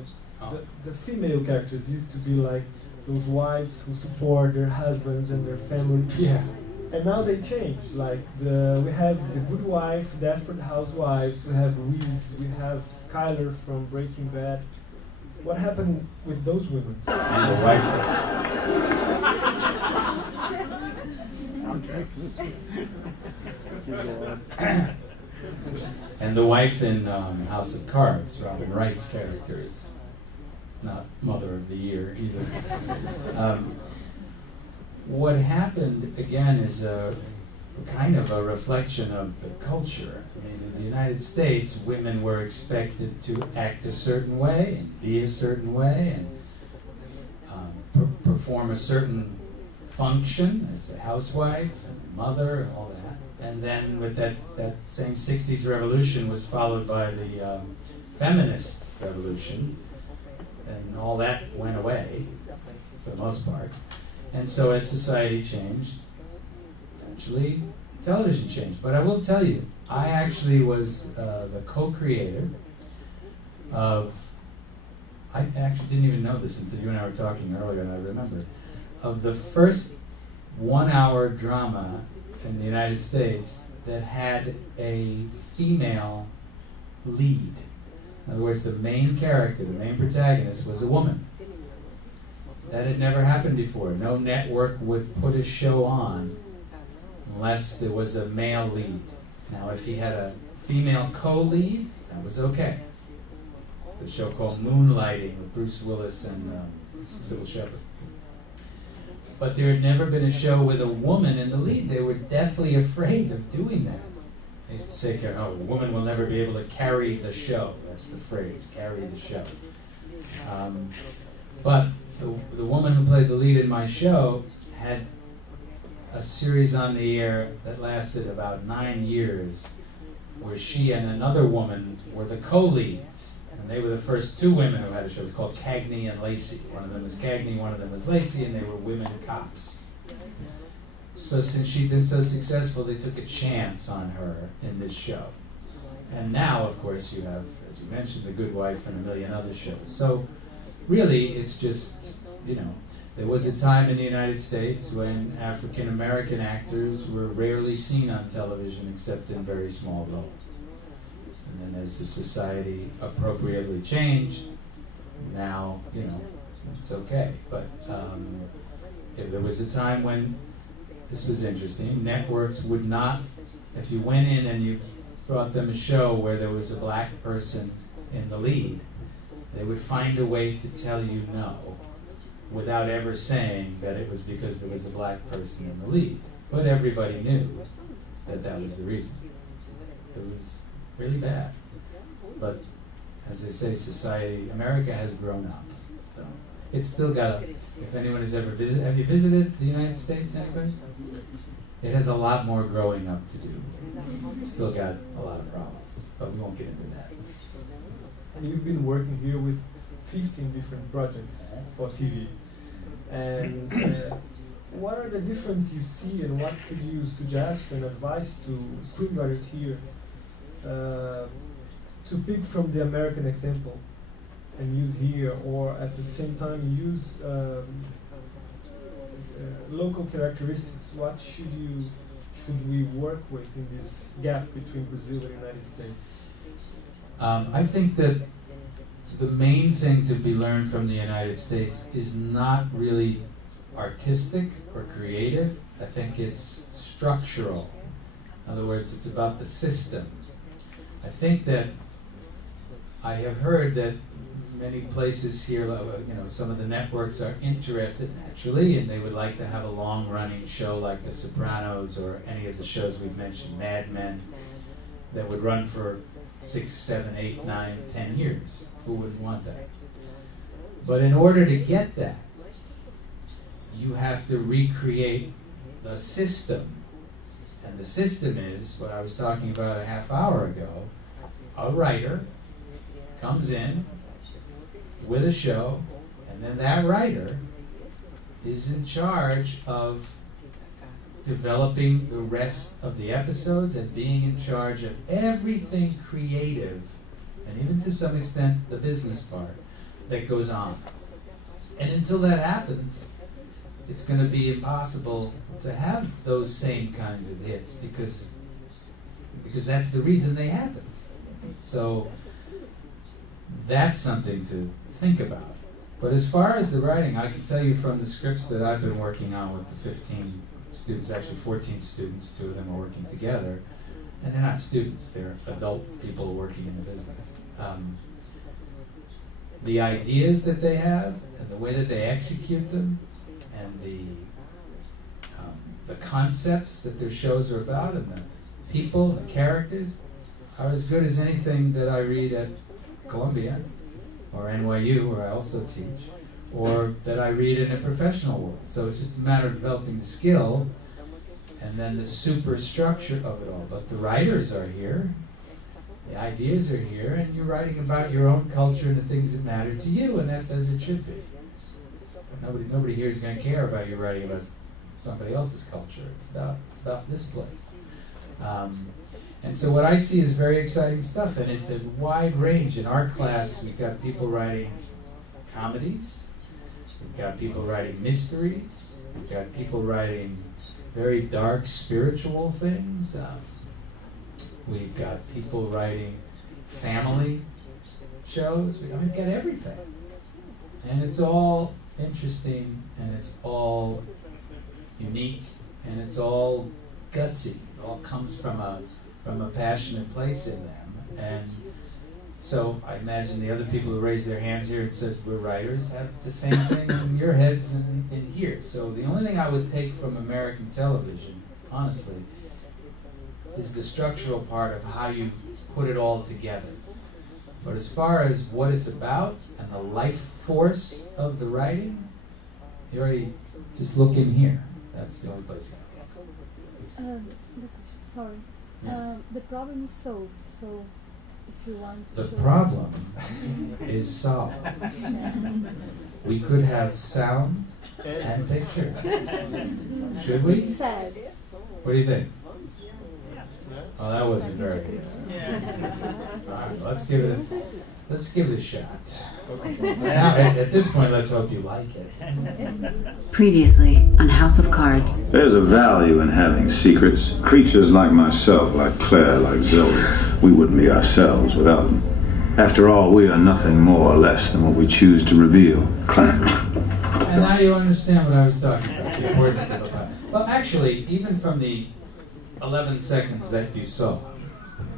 female characters used to be like those wives who support their husbands and their family. Yeah. And now they change. Like we have the Good Wife, Desperate Housewives. We have Reese. We have Skyler from Breaking Bad. What happened with those women? And the wife. And the wife in House of Cards, Robin Wright's character, is not Mother of the Year either. What happened, again, is a kind of a reflection of the culture. I mean, in the United States, women were expected to act a certain way and be a certain way and perform a certain function as a housewife and mother and all that. And then with that same 60s revolution was followed by the feminist revolution, and all that went away for the most part. And so as society changed, eventually television changed. But I will tell you, I actually was the co-creator of, I actually didn't even know this until you and I were talking earlier, and I remember, of the first 1-hour drama in the United States that had a female lead. In other words, the main character, the main protagonist, was a woman. That had never happened before. No network would put a show on unless there was a male lead. Now, if he had a female co-lead, that was okay. The show called Moonlighting with Bruce Willis and Sybil Shepherd. But there had never been a show with a woman in the lead. They were deathly afraid of doing that. They used to say, oh, a woman will never be able to carry the show. That's the phrase, carry the show. But the woman who played the lead in my show had a series on the air that lasted about 9 years, where she and another woman were the co-leads. And they were the first 2 women who had a show. It was called Cagney and Lacey. One of them was Cagney, one of them was Lacey, and they were women cops. So since she'd been so successful, they took a chance on her in this show. And now, of course, you have, as you mentioned, The Good Wife and a million other shows. So really, it's just, there was a time in the United States when African American actors were rarely seen on television except in very small roles. And then as the society appropriately changed, now, it's okay. But there was a time when, this was interesting, networks would not, if you went in and you brought them a show where there was a black person in the lead, they would find a way to tell you no, without ever saying that it was because there was a black person in the lead. But everybody knew that that was the reason. It was really bad. But as they say, society, America has grown up. So it's still got if anyone has ever visited, have you visited the United States, anybody? It has a lot more growing up to do. It's still got a lot of problems. but we won't get into that. And you've been working here with 15 different projects for TV. And what are the differences you see, and what could you suggest and advise to screenwriters here to pick from the American example and use here, or at the same time use local characteristics? What should we work with in this gap between Brazil and the United States? I think that the main thing to be learned from the United States is not really artistic or creative. I think it's structural. In other words, it's about the system. I think that I have heard that many places here, some of the networks are interested naturally, and they would like to have a long-running show like The Sopranos or any of the shows we've mentioned, Mad Men, that would run for 6, 7, 8, 9, 10 years. Who wouldn't want that? But in order to get that, you have to recreate the system. And the system is what I was talking about a half hour ago. A writer comes in with a show, and then that writer is in charge of developing the rest of the episodes and being in charge of everything creative, and even to some extent the business part that goes on. And until that happens, it's going to be impossible to have those same kinds of hits because that's the reason they happen. So that's something to think about. But as far as the writing, I can tell you from the scripts that I've been working on with the 15 students, actually 14 students, 2 of them are working together, and they're not students, they're adult people working in the business. The ideas that they have and the way that they execute them and the concepts that their shows are about and the people, the characters, are as good as anything that I read at Columbia or NYU, where I also teach, or that I read in a professional world. So it's just a matter of developing the skill and then the superstructure of it all. But the writers are here, the ideas are here, and you're writing about your own culture and the things that matter to you, and that's as it should be. Nobody here is going to care about you writing about somebody else's culture. It's about this place. And so what I see is very exciting stuff, and it's a wide range. In our class, we've got people writing comedies, we've got people writing mysteries, we've got people writing very dark spiritual things, we've got people writing family shows. We've got everything. And it's all interesting, and it's all unique, and it's all gutsy. It all comes from a passionate place in them. And so I imagine the other people who raised their hands here and said we're writers have the same thing in your heads and in here. So the only thing I would take from American television, honestly, is the structural part of how you put it all together. But as far as what it's about and the life force of the writing, you already just look in here. That's the only place I go. Sorry. Yeah. The problem is solved, so if you want to The show problem is solved. We could have sound and picture. Should we? It's sad. What do you think? Oh, that wasn't very good. All right, let's give it a shot. Now, at this point, let's hope you like it. Previously on House of Cards. There's a value in having secrets. Creatures like myself, like Claire, like Zoe, we wouldn't be ourselves without them. After all, we are nothing more or less than what we choose to reveal. And now you understand what I was talking about, the importance of the. Well, actually, even from the 11 seconds that you saw,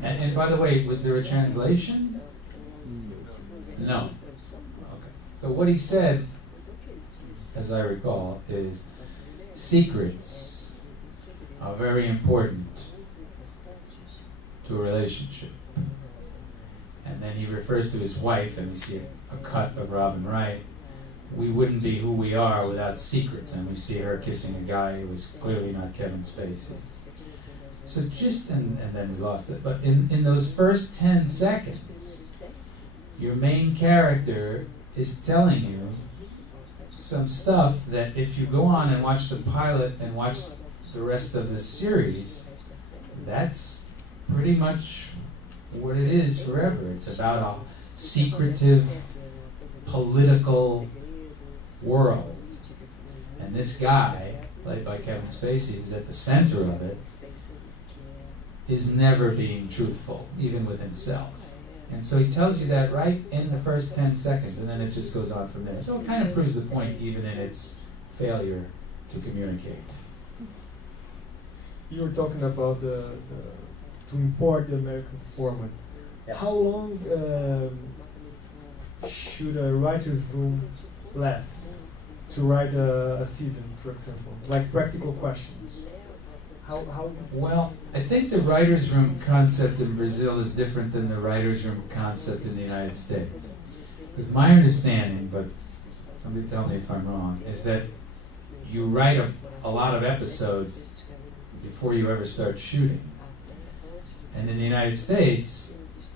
and by the way, was there a translation? No. Okay. So what he said, as I recall, is secrets are very important to a relationship. And then he refers to his wife, and we see a cut of Robin Wright. We wouldn't be who we are without secrets, and we see her kissing a guy who was clearly not Kevin Spacey. So just, and then we lost it, but in those first 10 seconds, your main character is telling you some stuff that if you go on and watch the pilot and watch the rest of the series, that's pretty much what it is forever. It's about a secretive political world. And this guy, played by Kevin Spacey, who's at the center of it, is never being truthful, even with himself. And so he tells you that right in the first 10 seconds, and then it just goes on from there. So it kind of proves the point, even in its failure to communicate. You were talking about to import the American format. Yeah. How long should a writer's room last to write a season, for example? Like practical questions. How? Well, I think the writer's room concept in Brazil is different than the writer's room concept in the United States. Because my understanding, but somebody tell me if I'm wrong, is that you write a lot of episodes before you ever start shooting. And in the United States,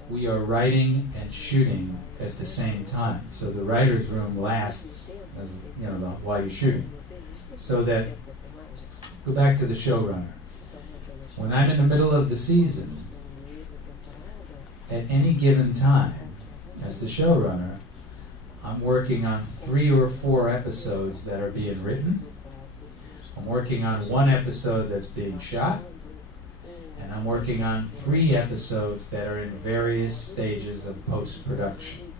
we are writing and shooting at the same time. So the writer's room lasts, while you're shooting. So that, go back to the showrunner. When I'm in the middle of the season, at any given time, as the showrunner, I'm working on 3 or 4 episodes that are being written. I'm working on 1 episode that's being shot. And I'm working on 3 episodes that are in various stages of post-production.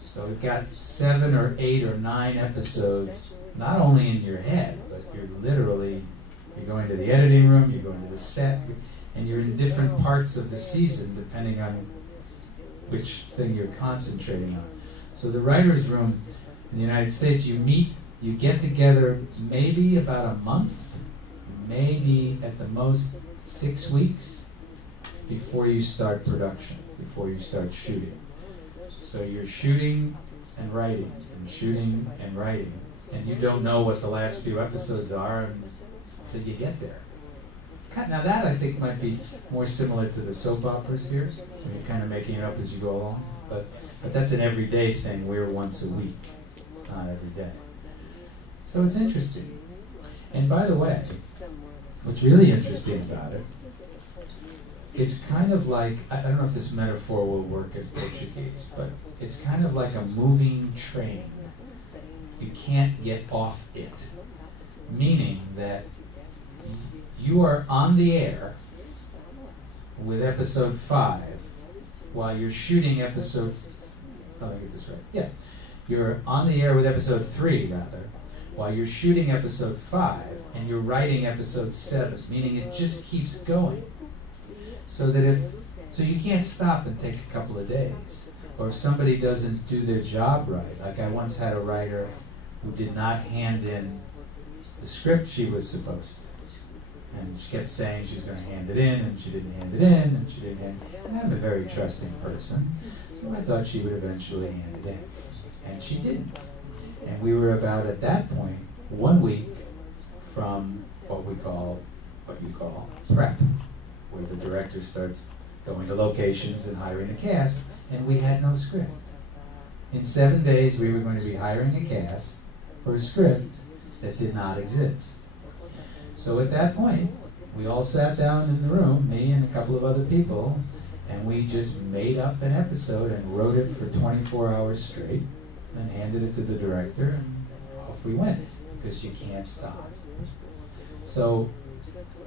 So we've got 7 or 8 or 9 episodes, not only in your head, but you're going to the editing room, you're going to the set, and you're in different parts of the season depending on which thing you're concentrating on. So the writer's room in the United States, you get together maybe about a month, maybe at the most 6 weeks before you start production, before you start shooting. So you're shooting and writing, and shooting and writing, and you don't know what the last few episodes are until you get there. Now that I think might be more similar to the soap operas here, when you're kind of making it up as you go along. But that's an everyday thing. We're once a week, not every day. So it's interesting. And by the way, what's really interesting about it, it's kind of like, I don't know if this metaphor will work in Portuguese, but it's kind of like a moving train. You can't get off it. Meaning that you are on the air with episode 5 while you're shooting episode, let me get this right. Yeah. You're on the air with episode 3, rather, while you're shooting episode 5 and you're writing episode 7, meaning it just keeps going. So you can't stop and take a couple of days. Or if somebody doesn't do their job right, like I once had a writer who did not hand in the script she was supposed to. And she kept saying she was going to hand it in, and she didn't hand it in, and she didn't hand it in. And I'm a very trusting person, so I thought she would eventually hand it in. And she didn't. And we were about, at that point, 1 week from what you call prep, where the director starts going to locations and hiring a cast, and we had no script. In 7 days, we were going to be hiring a cast for a script that did not exist. So at that point, we all sat down in the room, me and a couple of other people, and we just made up an episode and wrote it for 24 hours straight, and handed it to the director, and off we went, because you can't stop. So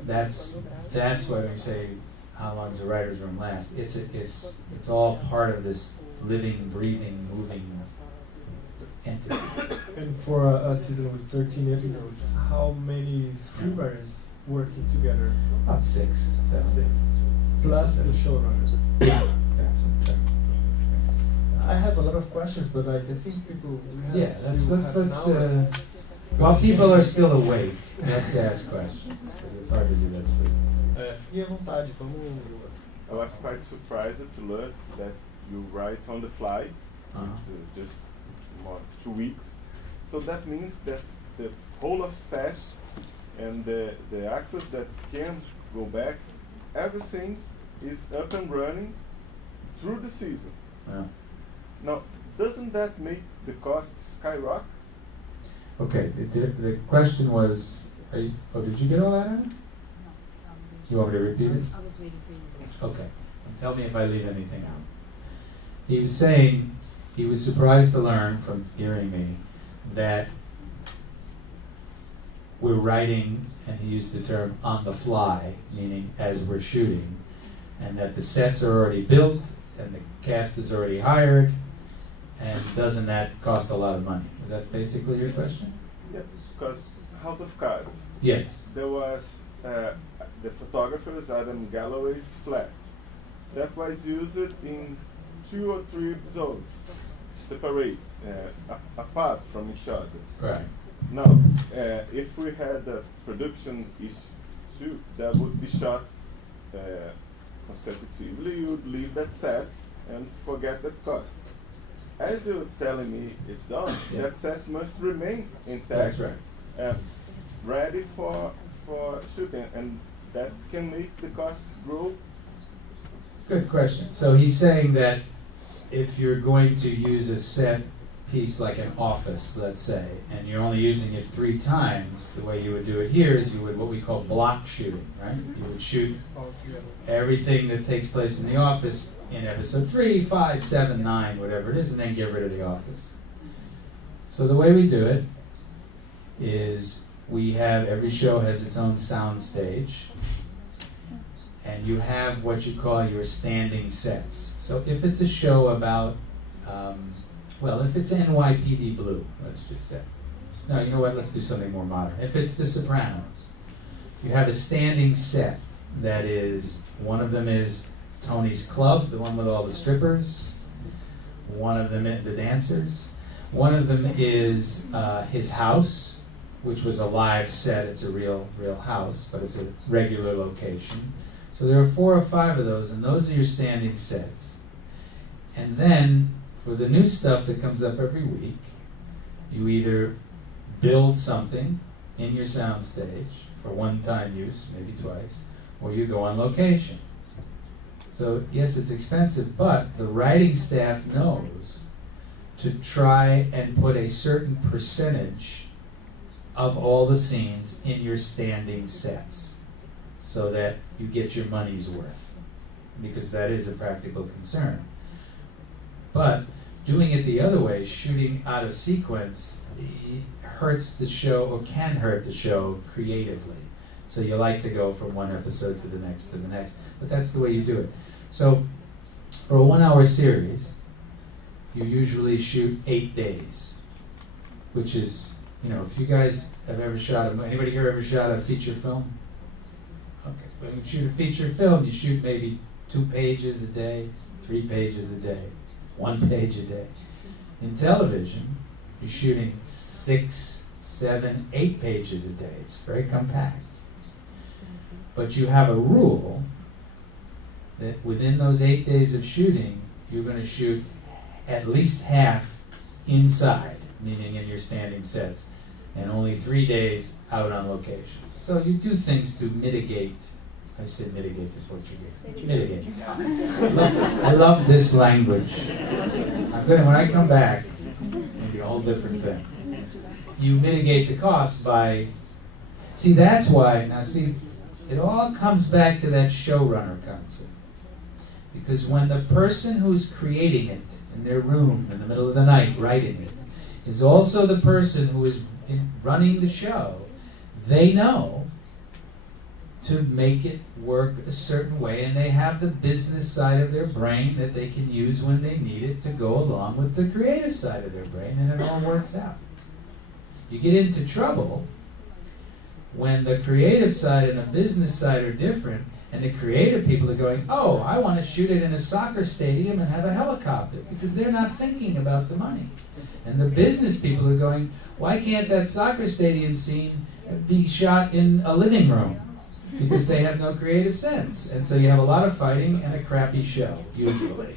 that's why we say, how long does a writer's room last? It's all part of this living, breathing, moving entity. And for a season with 13 episodes, how many screenwriters working together? About 6, 7. 6. Plus the showrunner. Yeah. That's okay. I have a lot of questions, but I think people let's while people are still awake, let's ask questions, because it's hard to do that sleep. Fique à vontade, vamos. I was quite surprised to learn that you write on the fly, just 2 weeks. So that means that the whole of sets and the actors that can go back, everything is up and running through the season. Yeah. Now, doesn't that make the cost skyrocket? Okay, the question was, did you get all that out? You want me to repeat it? I was waiting for you. Okay, and tell me if I leave anything out. He was saying he was surprised to learn from hearing me that we're writing, and he used the term on the fly, meaning as we're shooting, and that the sets are already built and the cast is already hired, and doesn't that cost a lot of money? Is that basically your question? Yes, because House of Cards, Yes. there was the photographer's Adam Galloway's flat that was used in 2 or 3 episodes, separate, apart from each other. Right. Now, if we had a production issue that would be shot consecutively, you would leave that set and forget that cost. As you're telling me it's done, Yeah. that set must remain intact, That's right. ready for shooting, and that can make the cost grow. Good question. So he's saying that if you're going to use a set piece like an office, let's say, and you're only using it 3 times, the way you would do it here is you would what we call block shooting, right? You would shoot everything that takes place in the office in episode 3, 5, 7, 9, whatever it is, and then get rid of the office. So the way we do it is we have, every show has its own sound stage, and you have what you call your standing sets. So if it's a show about, if it's NYPD Blue, let's just say. No, you know what, let's do something more modern. If it's The Sopranos, you have a standing set that is, one of them is Tony's Club, the one with all the strippers. One of them is the dancers. One of them is his house, which was a live set. It's a real house, but it's a regular location. So there are 4 or 5 of those, and those are your standing sets. And then, for the new stuff that comes up every week, you either build something in your soundstage for one-time use, maybe twice, or you go on location. So yes, it's expensive, but the writing staff knows to try and put a certain percentage of all the scenes in your standing sets so that you get your money's worth, because that is a practical concern. But doing it the other way, shooting out of sequence, hurts the show, or can hurt the show creatively. So you like to go from one episode to the next, but that's the way you do it. So for a 1-hour series, you usually shoot 8 days, which is, if you guys have ever shot, anybody here ever shot a feature film? Okay, when you shoot a feature film, you shoot maybe 2 pages a day, 3 pages a day, 1 page a day. In television, you're shooting 6, 7, 8 pages a day. It's very compact. But you have a rule that within those 8 days of shooting, you're going to shoot at least half inside, meaning in your standing sets, and only 3 days out on location. So you do things to mitigate. I said mitigate in Portuguese. Mitigate. I love this language. I'm going to, when I come back, it'll be a whole different thing. You mitigate the cost by, that's why, it all comes back to that showrunner concept. Because when the person who's creating it in their room in the middle of the night, writing it, is also the person who is running the show, they know to make it work a certain way, and they have the business side of their brain that they can use when they need it to go along with the creative side of their brain, and it all works out. You get into trouble when the creative side and the business side are different, and the creative people are going, oh, I want to shoot it in a soccer stadium and have a helicopter, because they're not thinking about the money. And the business people are going, why can't that soccer stadium scene be shot in a living room? Because they have no creative sense. And so you have a lot of fighting and a crappy show, usually.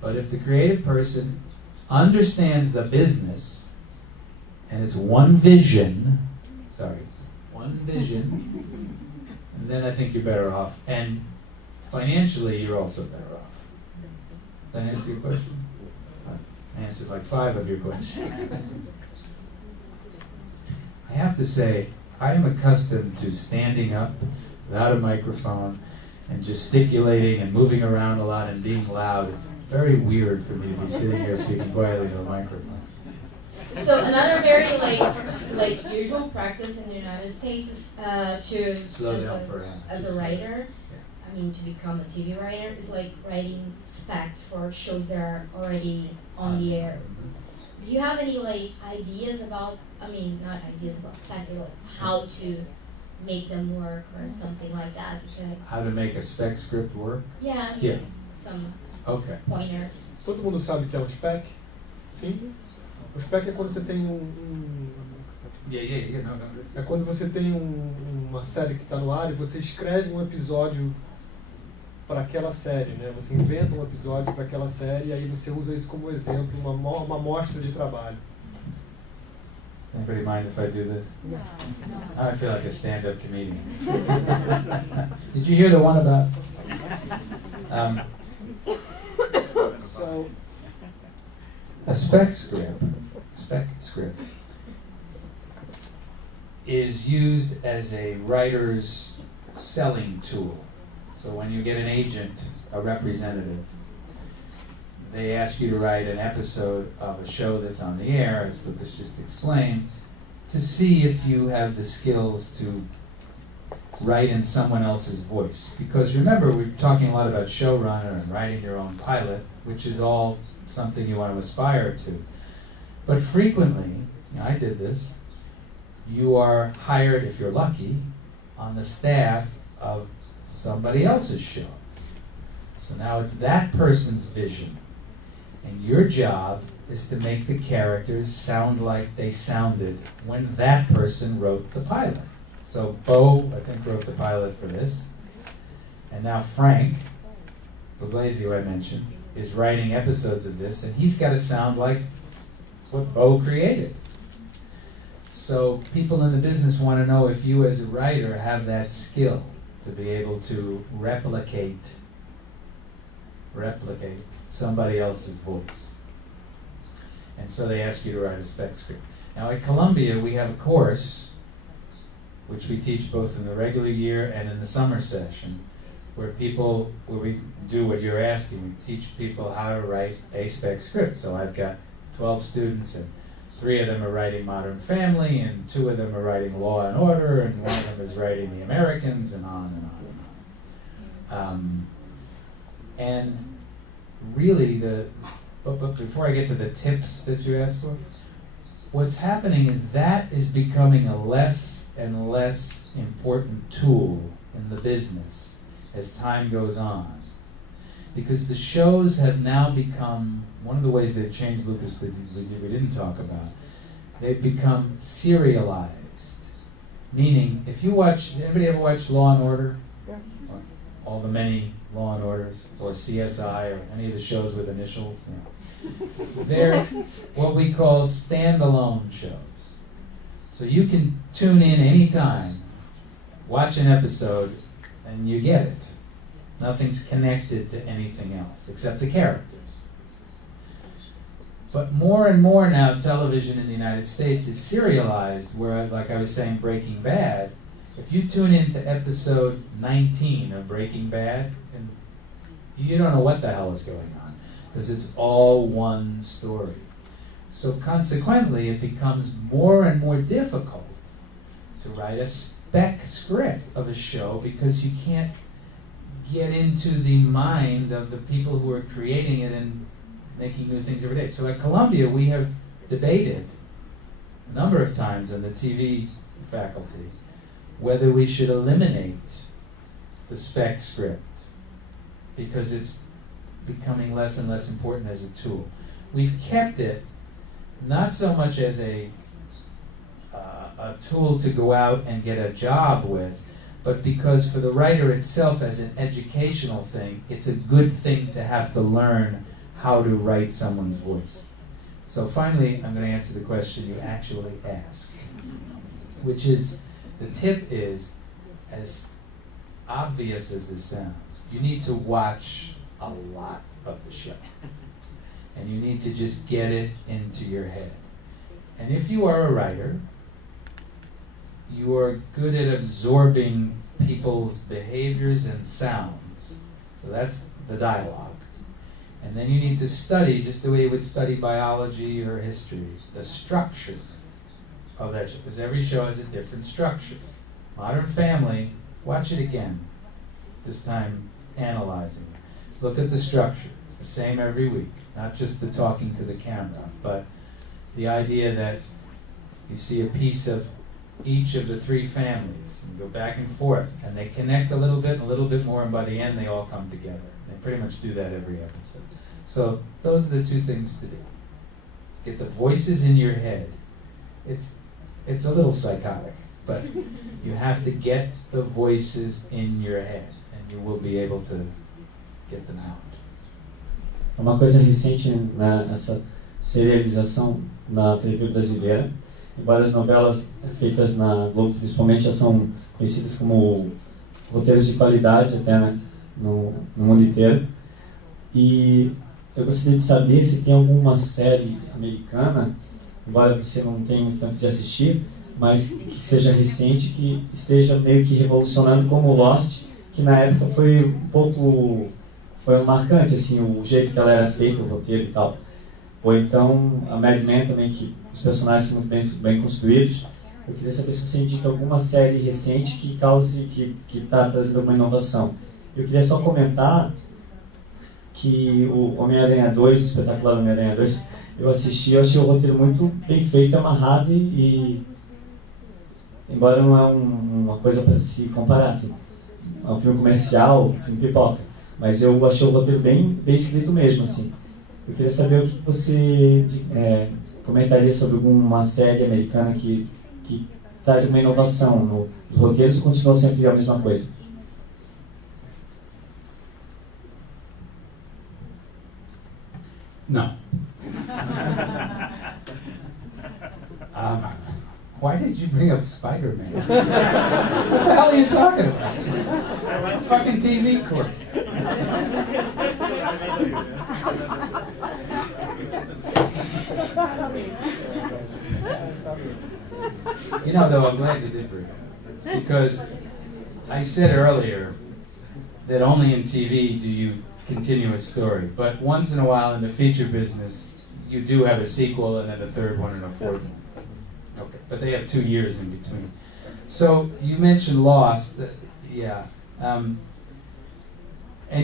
But if the creative person understands the business, and it's one vision, then I think you're better off. And financially, you're also better off. Did that answer your question? I answered like 5 of your questions. I have to say, I am accustomed to standing up without a microphone and gesticulating and moving around a lot and being loud. It's very weird for me to be sitting here speaking quietly to a microphone. So another very like usual practice in the United States is as a writer. I mean, to become a TV writer is like writing specs for shows that are already on the air. Do you have any like ideas about? I mean, not ideas about specs, but like how to make them work or something like that? Because how to make a spec script work? Yeah. I mean, some pointers. Todo mundo sabe o que é um spec? Sim? O spec é quando você tem É quando você tem uma série que está no ar e você escreve um episódio para aquela série, né? Você inventa um episódio para aquela série e aí você usa isso como exemplo, uma amostra de trabalho. Anybody mind if I do this? No. I feel like a stand-up comedian. Did you hear the one about? So, a spec script is used as a writer's selling tool. So when you get an agent, a representative, they ask you to write an episode of a show that's on the air, as Lucas just explained, to see if you have the skills to write in someone else's voice. Because remember, we're talking a lot about showrunner and writing your own pilot, which is all something you want to aspire to. But frequently, I did this, you are hired, if you're lucky, on the staff of somebody else's show. So now it's that person's vision. And your job is to make the characters sound like they sounded when that person wrote the pilot. So Bo, I think, wrote the pilot for this. And now Frank, Pugliese, who I mentioned, is writing episodes of this, and he's got to sound like what Bo created. So people in the business want to know if you as a writer have that skill to be able to replicate somebody else's voice. And so they ask you to write a spec script. Now at Columbia we have a course which we teach both in the regular year and in the summer session where we do what you're asking. We teach people how to write a spec script. So I've got 12 students and 3 of them are writing Modern Family and 2 of them are writing Law and Order and 1 of them is writing The Americans and on and on and on. And really but before I get to the tips that you asked for, what's happening is that is becoming a less and less important tool in the business as time goes on. Because the shows have now become, one of the ways they've changed, Lucas, that we didn't talk about, they've become serialized. Meaning, if you watch, anybody ever watch Law and Order? Yeah. Or all the many Law and Orders, or CSI, or any of the shows with initials? Yeah. They're what we call standalone shows. So you can tune in anytime, watch an episode, and you get it. Nothing's connected to anything else except the characters. But more and more now, television in the United States is serialized, where, like I was saying, Breaking Bad, if you tune into episode 19 of Breaking Bad, and you don't know what the hell is going on, because it's all one story. So consequently, it becomes more and more difficult to write a spec script of a show because you can't get into the mind of the people who are creating it and making new things every day. So at Columbia, we have debated a number of times in the TV faculty whether we should eliminate the spec script because it's becoming less and less important as a tool. We've kept it not so much as a tool to go out and get a job with, but because for the writer itself as an educational thing, it's a good thing to have to learn how to write someone's voice. So finally, I'm going to answer the question you actually asked, which is, the tip is, as obvious as this sounds, you need to watch a lot of the show. And you need to just get it into your head. And if you are a writer, you are good at absorbing people's behaviors and sounds. So that's the dialogue. And then you need to study, just the way you would study biology or history, the structure of that show. Because every show has a different structure. Modern Family, watch it again. This time, analyzing it. Look at the structure. It's the same every week. Not just the talking to the camera, but the idea that you see a piece of each of the three families and go back and forth, and they connect a little bit more, and by the end they all come together. They pretty much do that every episode. So those are the two things to do. Get the voices in your head. It's a little psychotic, but you have to get the voices in your head, and you will be able to get them out. Uma coisa recente nessa serialização na TV brasileira, embora as novelas feitas na Globo principalmente já são conhecidas como roteiros de qualidade até no mundo inteiro, e eu gostaria de saber se tem alguma série americana, embora você não tenha muito tempo de assistir, mas que seja recente, que esteja meio que revolucionando como Lost, que na época foi um pouco marcante, assim, o jeito que ela era feita, o roteiro e tal. Ou então a Mad Men também, que os personagens são muito bem construídos. Eu queria saber se você indica alguma série recente que está trazendo alguma inovação. Eu queria só comentar que o Homem-Aranha 2, o espetacular Homem-Aranha 2, eu assisti, eu achei o roteiro muito bem feito, amarrado e embora não é uma coisa para se comparar, assim, é um filme comercial, um filme pipoca, mas eu achei o roteiro bem escrito mesmo, assim. Eu queria saber o que você comentaria sobre alguma série americana que traz uma inovação nos roteiros ou continua sempre a mesma coisa? No. Why did you bring up Spider-Man? What the hell are you talking about? It's a fucking TV course. You know, though, I'm glad you did bring it up. Because I said earlier that only in TV do you continue a story. But once in a while in the feature business, you do have a sequel and then a third one and a fourth one. Okay, but they have 2 years in between. So you mentioned Lost, yeah. And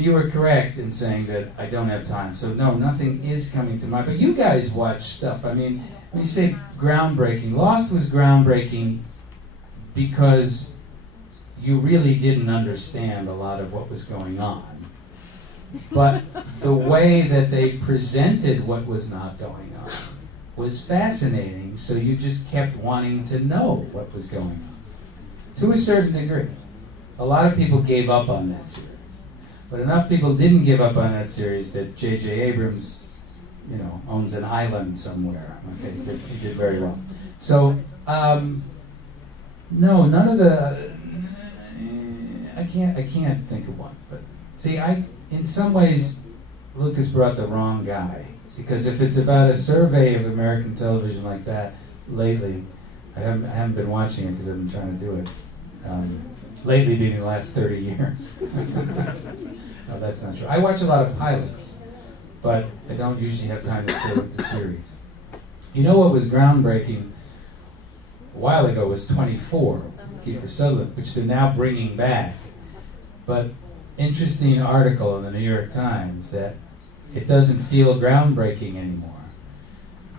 you were correct in saying that I don't have time. So no, nothing is coming to mind. But you guys watch stuff. I mean, when you say groundbreaking, Lost was groundbreaking because you really didn't understand a lot of what was going on. But the way that they presented what was not going on was fascinating, so you just kept wanting to know what was going on. To a certain degree. A lot of people gave up on that series. But enough people didn't give up on that series that J.J. Abrams, owns an island somewhere. Okay, he did very well. So, no, none of the... I can't think of one. But see, in some ways, Lucas brought the wrong guy. Because if it's about a survey of American television like that, lately, I haven't been watching it because I've been trying to do it. Lately being the last 30 years. No, that's not true. I watch a lot of pilots, but I don't usually have time to stay with the series. You know what was groundbreaking a while ago was 24, Kiefer Sutherland, which they're now bringing back. But interesting article in the New York Times that it doesn't feel groundbreaking anymore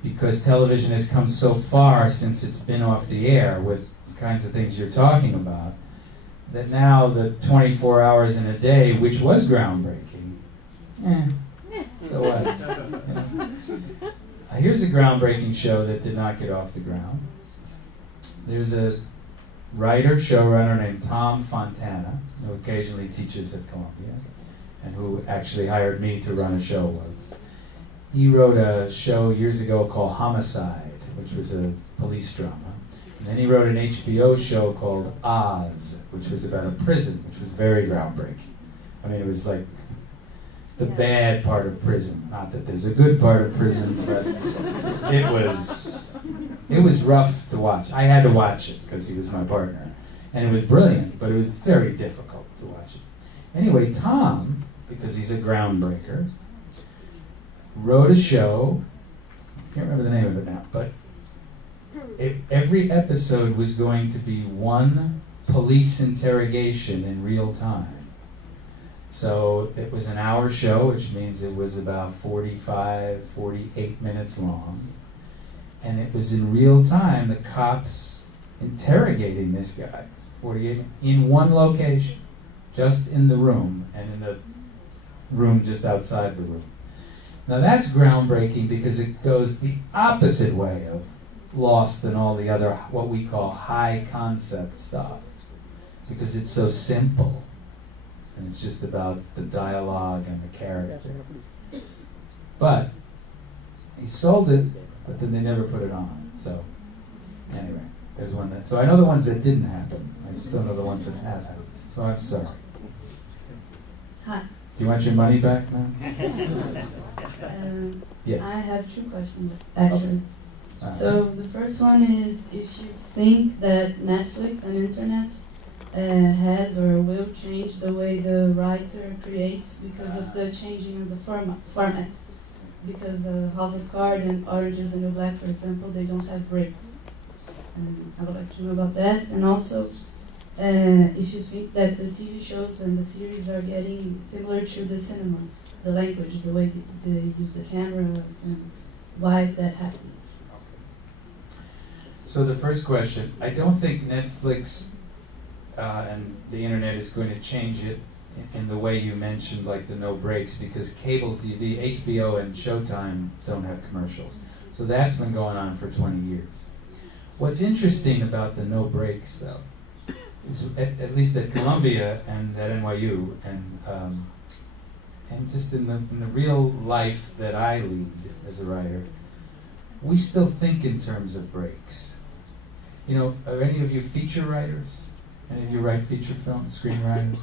because television has come so far since it's been off the air with the kinds of things you're talking about, that now the 24 hours in a day, which was groundbreaking, so what? Here's a groundbreaking show that did not get off the ground. There's a writer, showrunner named Tom Fontana, who occasionally teaches at Columbia, and who actually hired me to run a show once. He wrote a show years ago called Homicide, which was a police drama. And then he wrote an HBO show called Oz, which was about a prison, which was very groundbreaking. I mean, it was like the bad part of prison. Not that there's a good part of prison, but it was rough to watch. I had to watch it because he was my partner. And it was brilliant, but it was very difficult to watch it. Anyway, Tom, because he's a groundbreaker, wrote a show, I can't remember the name of it now, but every episode was going to be one police interrogation in real time. So it was an hour show, which means it was about 45, 48 minutes long. And it was in real time, the cops interrogating this guy, 48, in one location, just in the room, and in the room just outside the room. Now that's groundbreaking because it goes the opposite way of Lost and all the other, what we call high concept stuff, because it's so simple. And it's just about the dialogue and the character. But he sold it, but then they never put it on. So anyway, there's one that. So I know the ones that didn't happen. I just don't know the ones that have happened. So I'm sorry. Hi. Do you want your money back now? Yes. I have two questions, actually. Okay. So the first one is if you think that Netflix and internet has or will change the way the writer creates because of the changing of the format. Because House of Cards and Orange is the New Black, for example, they don't have breaks. And I would like to know about that. And also, if you think that the TV shows and the series are getting similar to the cinema, the language, the way they use the cameras, and why is that happening? So the first question, I don't think Netflix and the internet is going to change it in the way you mentioned, like the no breaks, because cable TV, HBO and Showtime don't have commercials. So that's been going on for 20 years. What's interesting about the no breaks, though, is at least at Columbia and at NYU and just in the real life that I lead as a writer, we still think in terms of breaks. You know, are any of you feature writers? Any of you write feature films, screenwriters?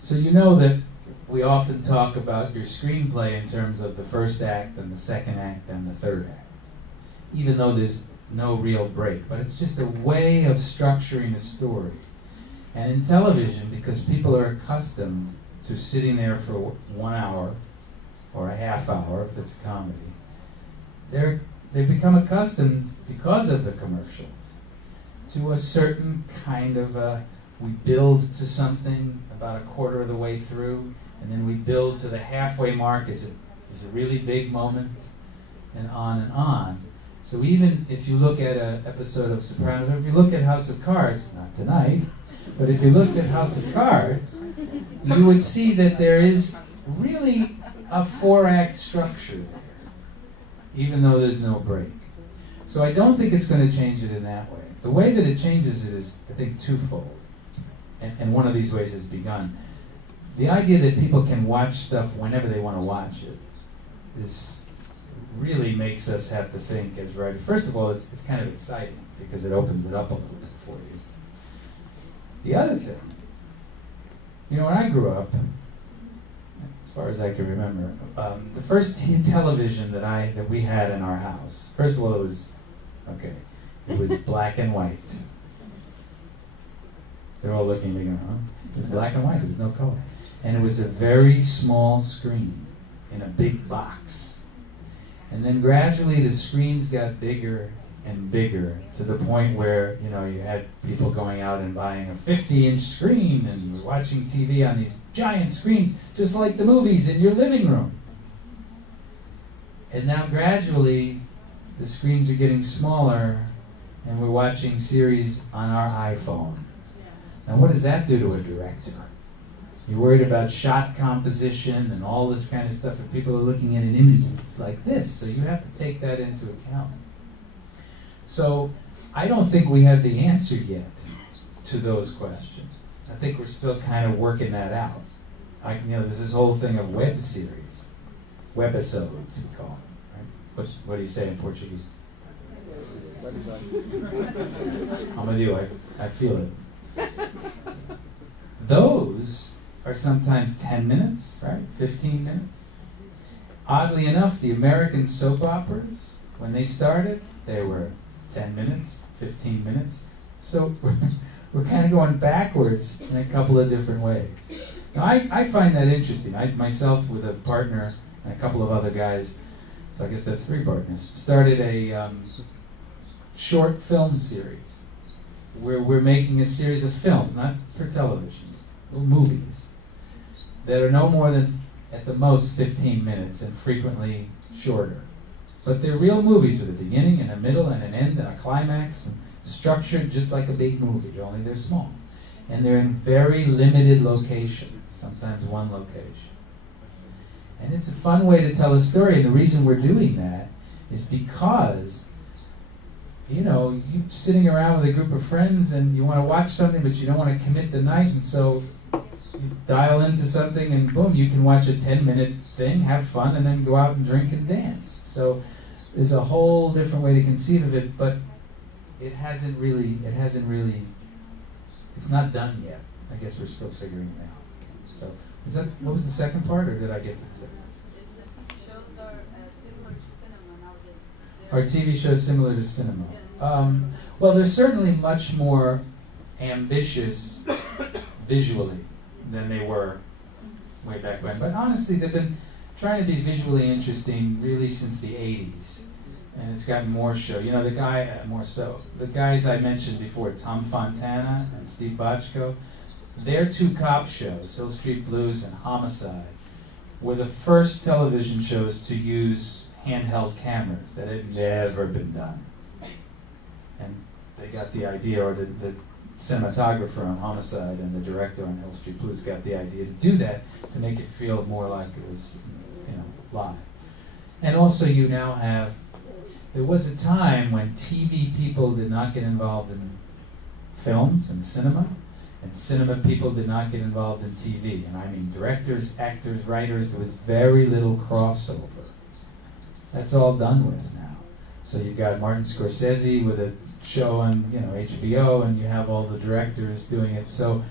So you know that we often talk about your screenplay in terms of the first act and the second act and the third act, even though there's no real break. But it's just a way of structuring a story. And in television, because people are accustomed to sitting there for 1 hour or a half hour, if it's comedy, they've become accustomed, because of the commercials, to a certain kind of we build to something about a quarter of the way through, and then we build to the halfway mark is a really big moment, and on and on. So even if you look at an episode of Sopranos, or if you look at House of Cards, not tonight, but if you looked at House of Cards, you would see that there is really a 4-act structure there, even though there's no break. So I don't think it's going to change it in that way. The way that it changes it is, I think, twofold. And one of these ways has begun. The idea that people can watch stuff whenever they want to watch it really makes us have to think as writers. First of all, it's kind of exciting because it opens it up a little bit for you. The other thing, you know, when I grew up, as far as I can remember, the first television that we had in our house, first of all, it was black and white. They're all looking at me going, huh? It was black and white, it was no color. And it was a very small screen in a big box. And then gradually the screens got bigger and bigger to the point where, you know, you had people going out and buying a 50-inch screen and watching TV on these giant screens, just like the movies in your living room. And now gradually the screens are getting smaller and we're watching series on our iPhone. Now what does that do to a director? You're worried about shot composition and all this kind of stuff, and people are looking at an image like this, so you have to take that into account. So I don't think we have the answer yet to those questions. I think we're still kind of working that out. There's this whole thing of web series, webisodes we call them, right? What do you say in Portuguese? I'm with you, I feel it. Those are sometimes 10 minutes, right? 15 minutes. Oddly enough, the American soap operas, when they started, they were 10 minutes, 15 minutes. So we're kind of going backwards in a couple of different ways. Now, I find that interesting. I myself, with a partner and a couple of other guys, so I guess that's 3 partners, started a short film series where we're making a series of films, not for television, movies, that are no more than, at the most, 15 minutes and frequently shorter. But they're real movies with a beginning and a middle and an end and a climax, and structured just like a big movie, only they're small. And they're in very limited locations, sometimes one location. And it's a fun way to tell a story, and the reason we're doing that is because, you know, you're sitting around with a group of friends and you want to watch something, but you don't want to commit the night, and so you dial into something and boom, you can watch a 10-minute thing, have fun, and then go out and drink and dance. So there's a whole different way to conceive of it, but it hasn't really, it's not done yet. I guess we're still figuring it out. So, what was the second part, or did I get to the second? Are TV shows similar to cinema? Well, they're certainly much more ambitious visually than they were way back when. But honestly, they've been trying to be visually interesting really since the 80s. And it's gotten more so. You know, the guys I mentioned before, Tom Fontana and Steve Bochco, their 2 cop shows, Hill Street Blues and Homicide, were the first television shows to use handheld cameras. That had never been done. And they got the idea, or the cinematographer on Homicide and the director on Hill Street Blues got the idea to do that, to make it feel more like it was, you know, live. And also you now have, there was a time when TV people did not get involved in films and cinema people did not get involved in TV. And I mean directors, actors, writers, there was very little crossover. That's all done with now. So you've got Martin Scorsese with a show on, you know, HBO, and you have all the directors doing it. So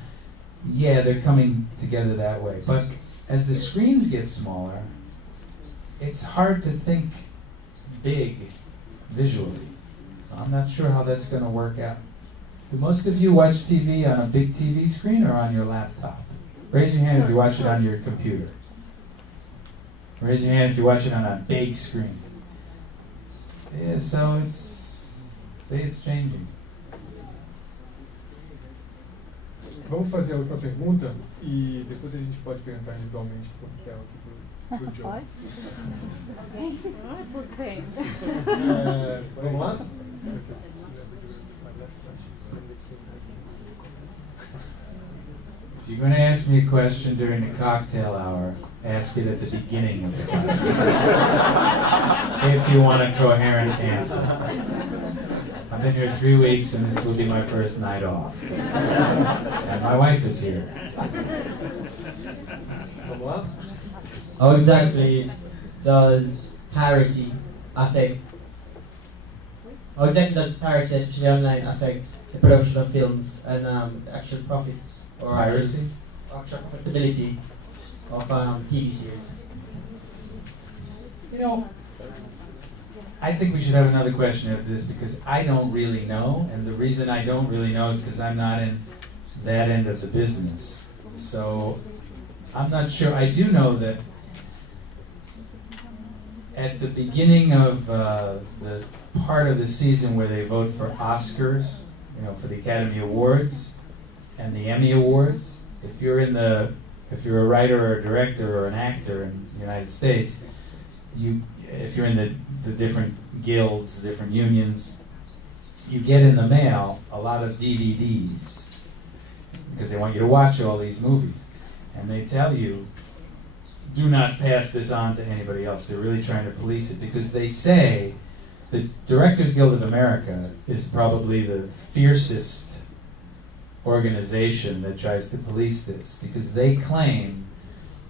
yeah, they're coming together that way. But as the screens get smaller, it's hard to think big visually. So I'm not sure how that's going to work out. Do most of you watch TV on a big TV screen or on your laptop? Raise your hand if you watch it on your computer. Raise your hand if you watch it on a big screen. Yeah, so it's changing. Vamos fazer a última pergunta e depois a gente pode perguntar individualmente para o Theo aqui para o Joe. Vamos lá? If you're going to ask me a question during the cocktail hour, ask it at the beginning of the cocktail if you want a coherent answer. I've been here 3 weeks and this will be my first night off. And my wife is here. How exactly does piracy, especially online, affect the production of films and the actual profits or piracy? Actual profitability of TV series? You know, I think we should have another question after this because I don't really know, and the reason I don't really know is because I'm not in that end of the business. So I'm not sure. I do know that at the beginning of the part of the season where they vote for Oscars, you know, for the Academy Awards and the Emmy Awards, if you're a writer or a director or an actor in the United States, if you're in the different guilds, different unions, you get in the mail a lot of DVDs because they want you to watch all these movies. And they tell you, do not pass this on to anybody else. They're really trying to police it because they say the Directors Guild of America is probably the fiercest organization that tries to police this because they claim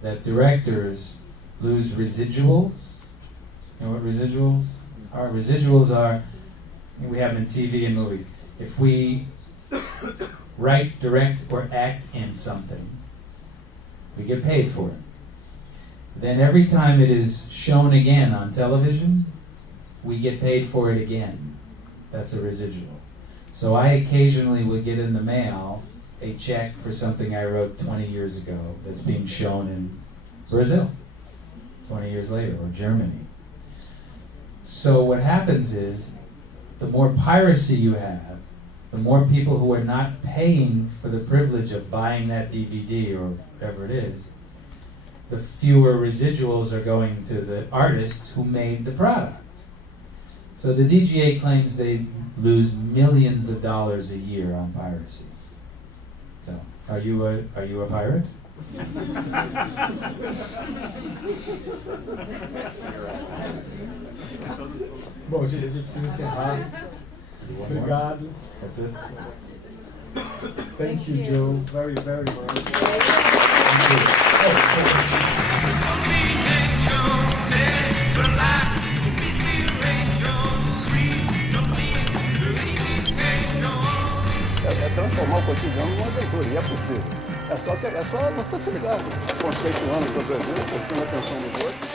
that directors lose residuals. You know what residuals are? Residuals are We have them in TV and movies. If we write, direct, or act in something, we get paid for it. Then every time it is shown again on television, we get paid for it again. That's a residual. So I occasionally will get in the mail a check for something I wrote 20 years ago that's being shown in Brazil 20 years later, or Germany. So what happens is, the more piracy you have, the more people who are not paying for the privilege of buying that DVD or whatever it is, the fewer residuals are going to the artists who made the product. So the DGA claims they lose millions of dollars a year on piracy. So, are you a pirate? Bom, gente, a gente precisa encerrar. Obrigado. That's it. Thank you, Joe, very, very much. É transformar o cotidiano numa aventura, e é possível. É só você se ligar, conceituando sobre o evento, prestando atenção nos outros.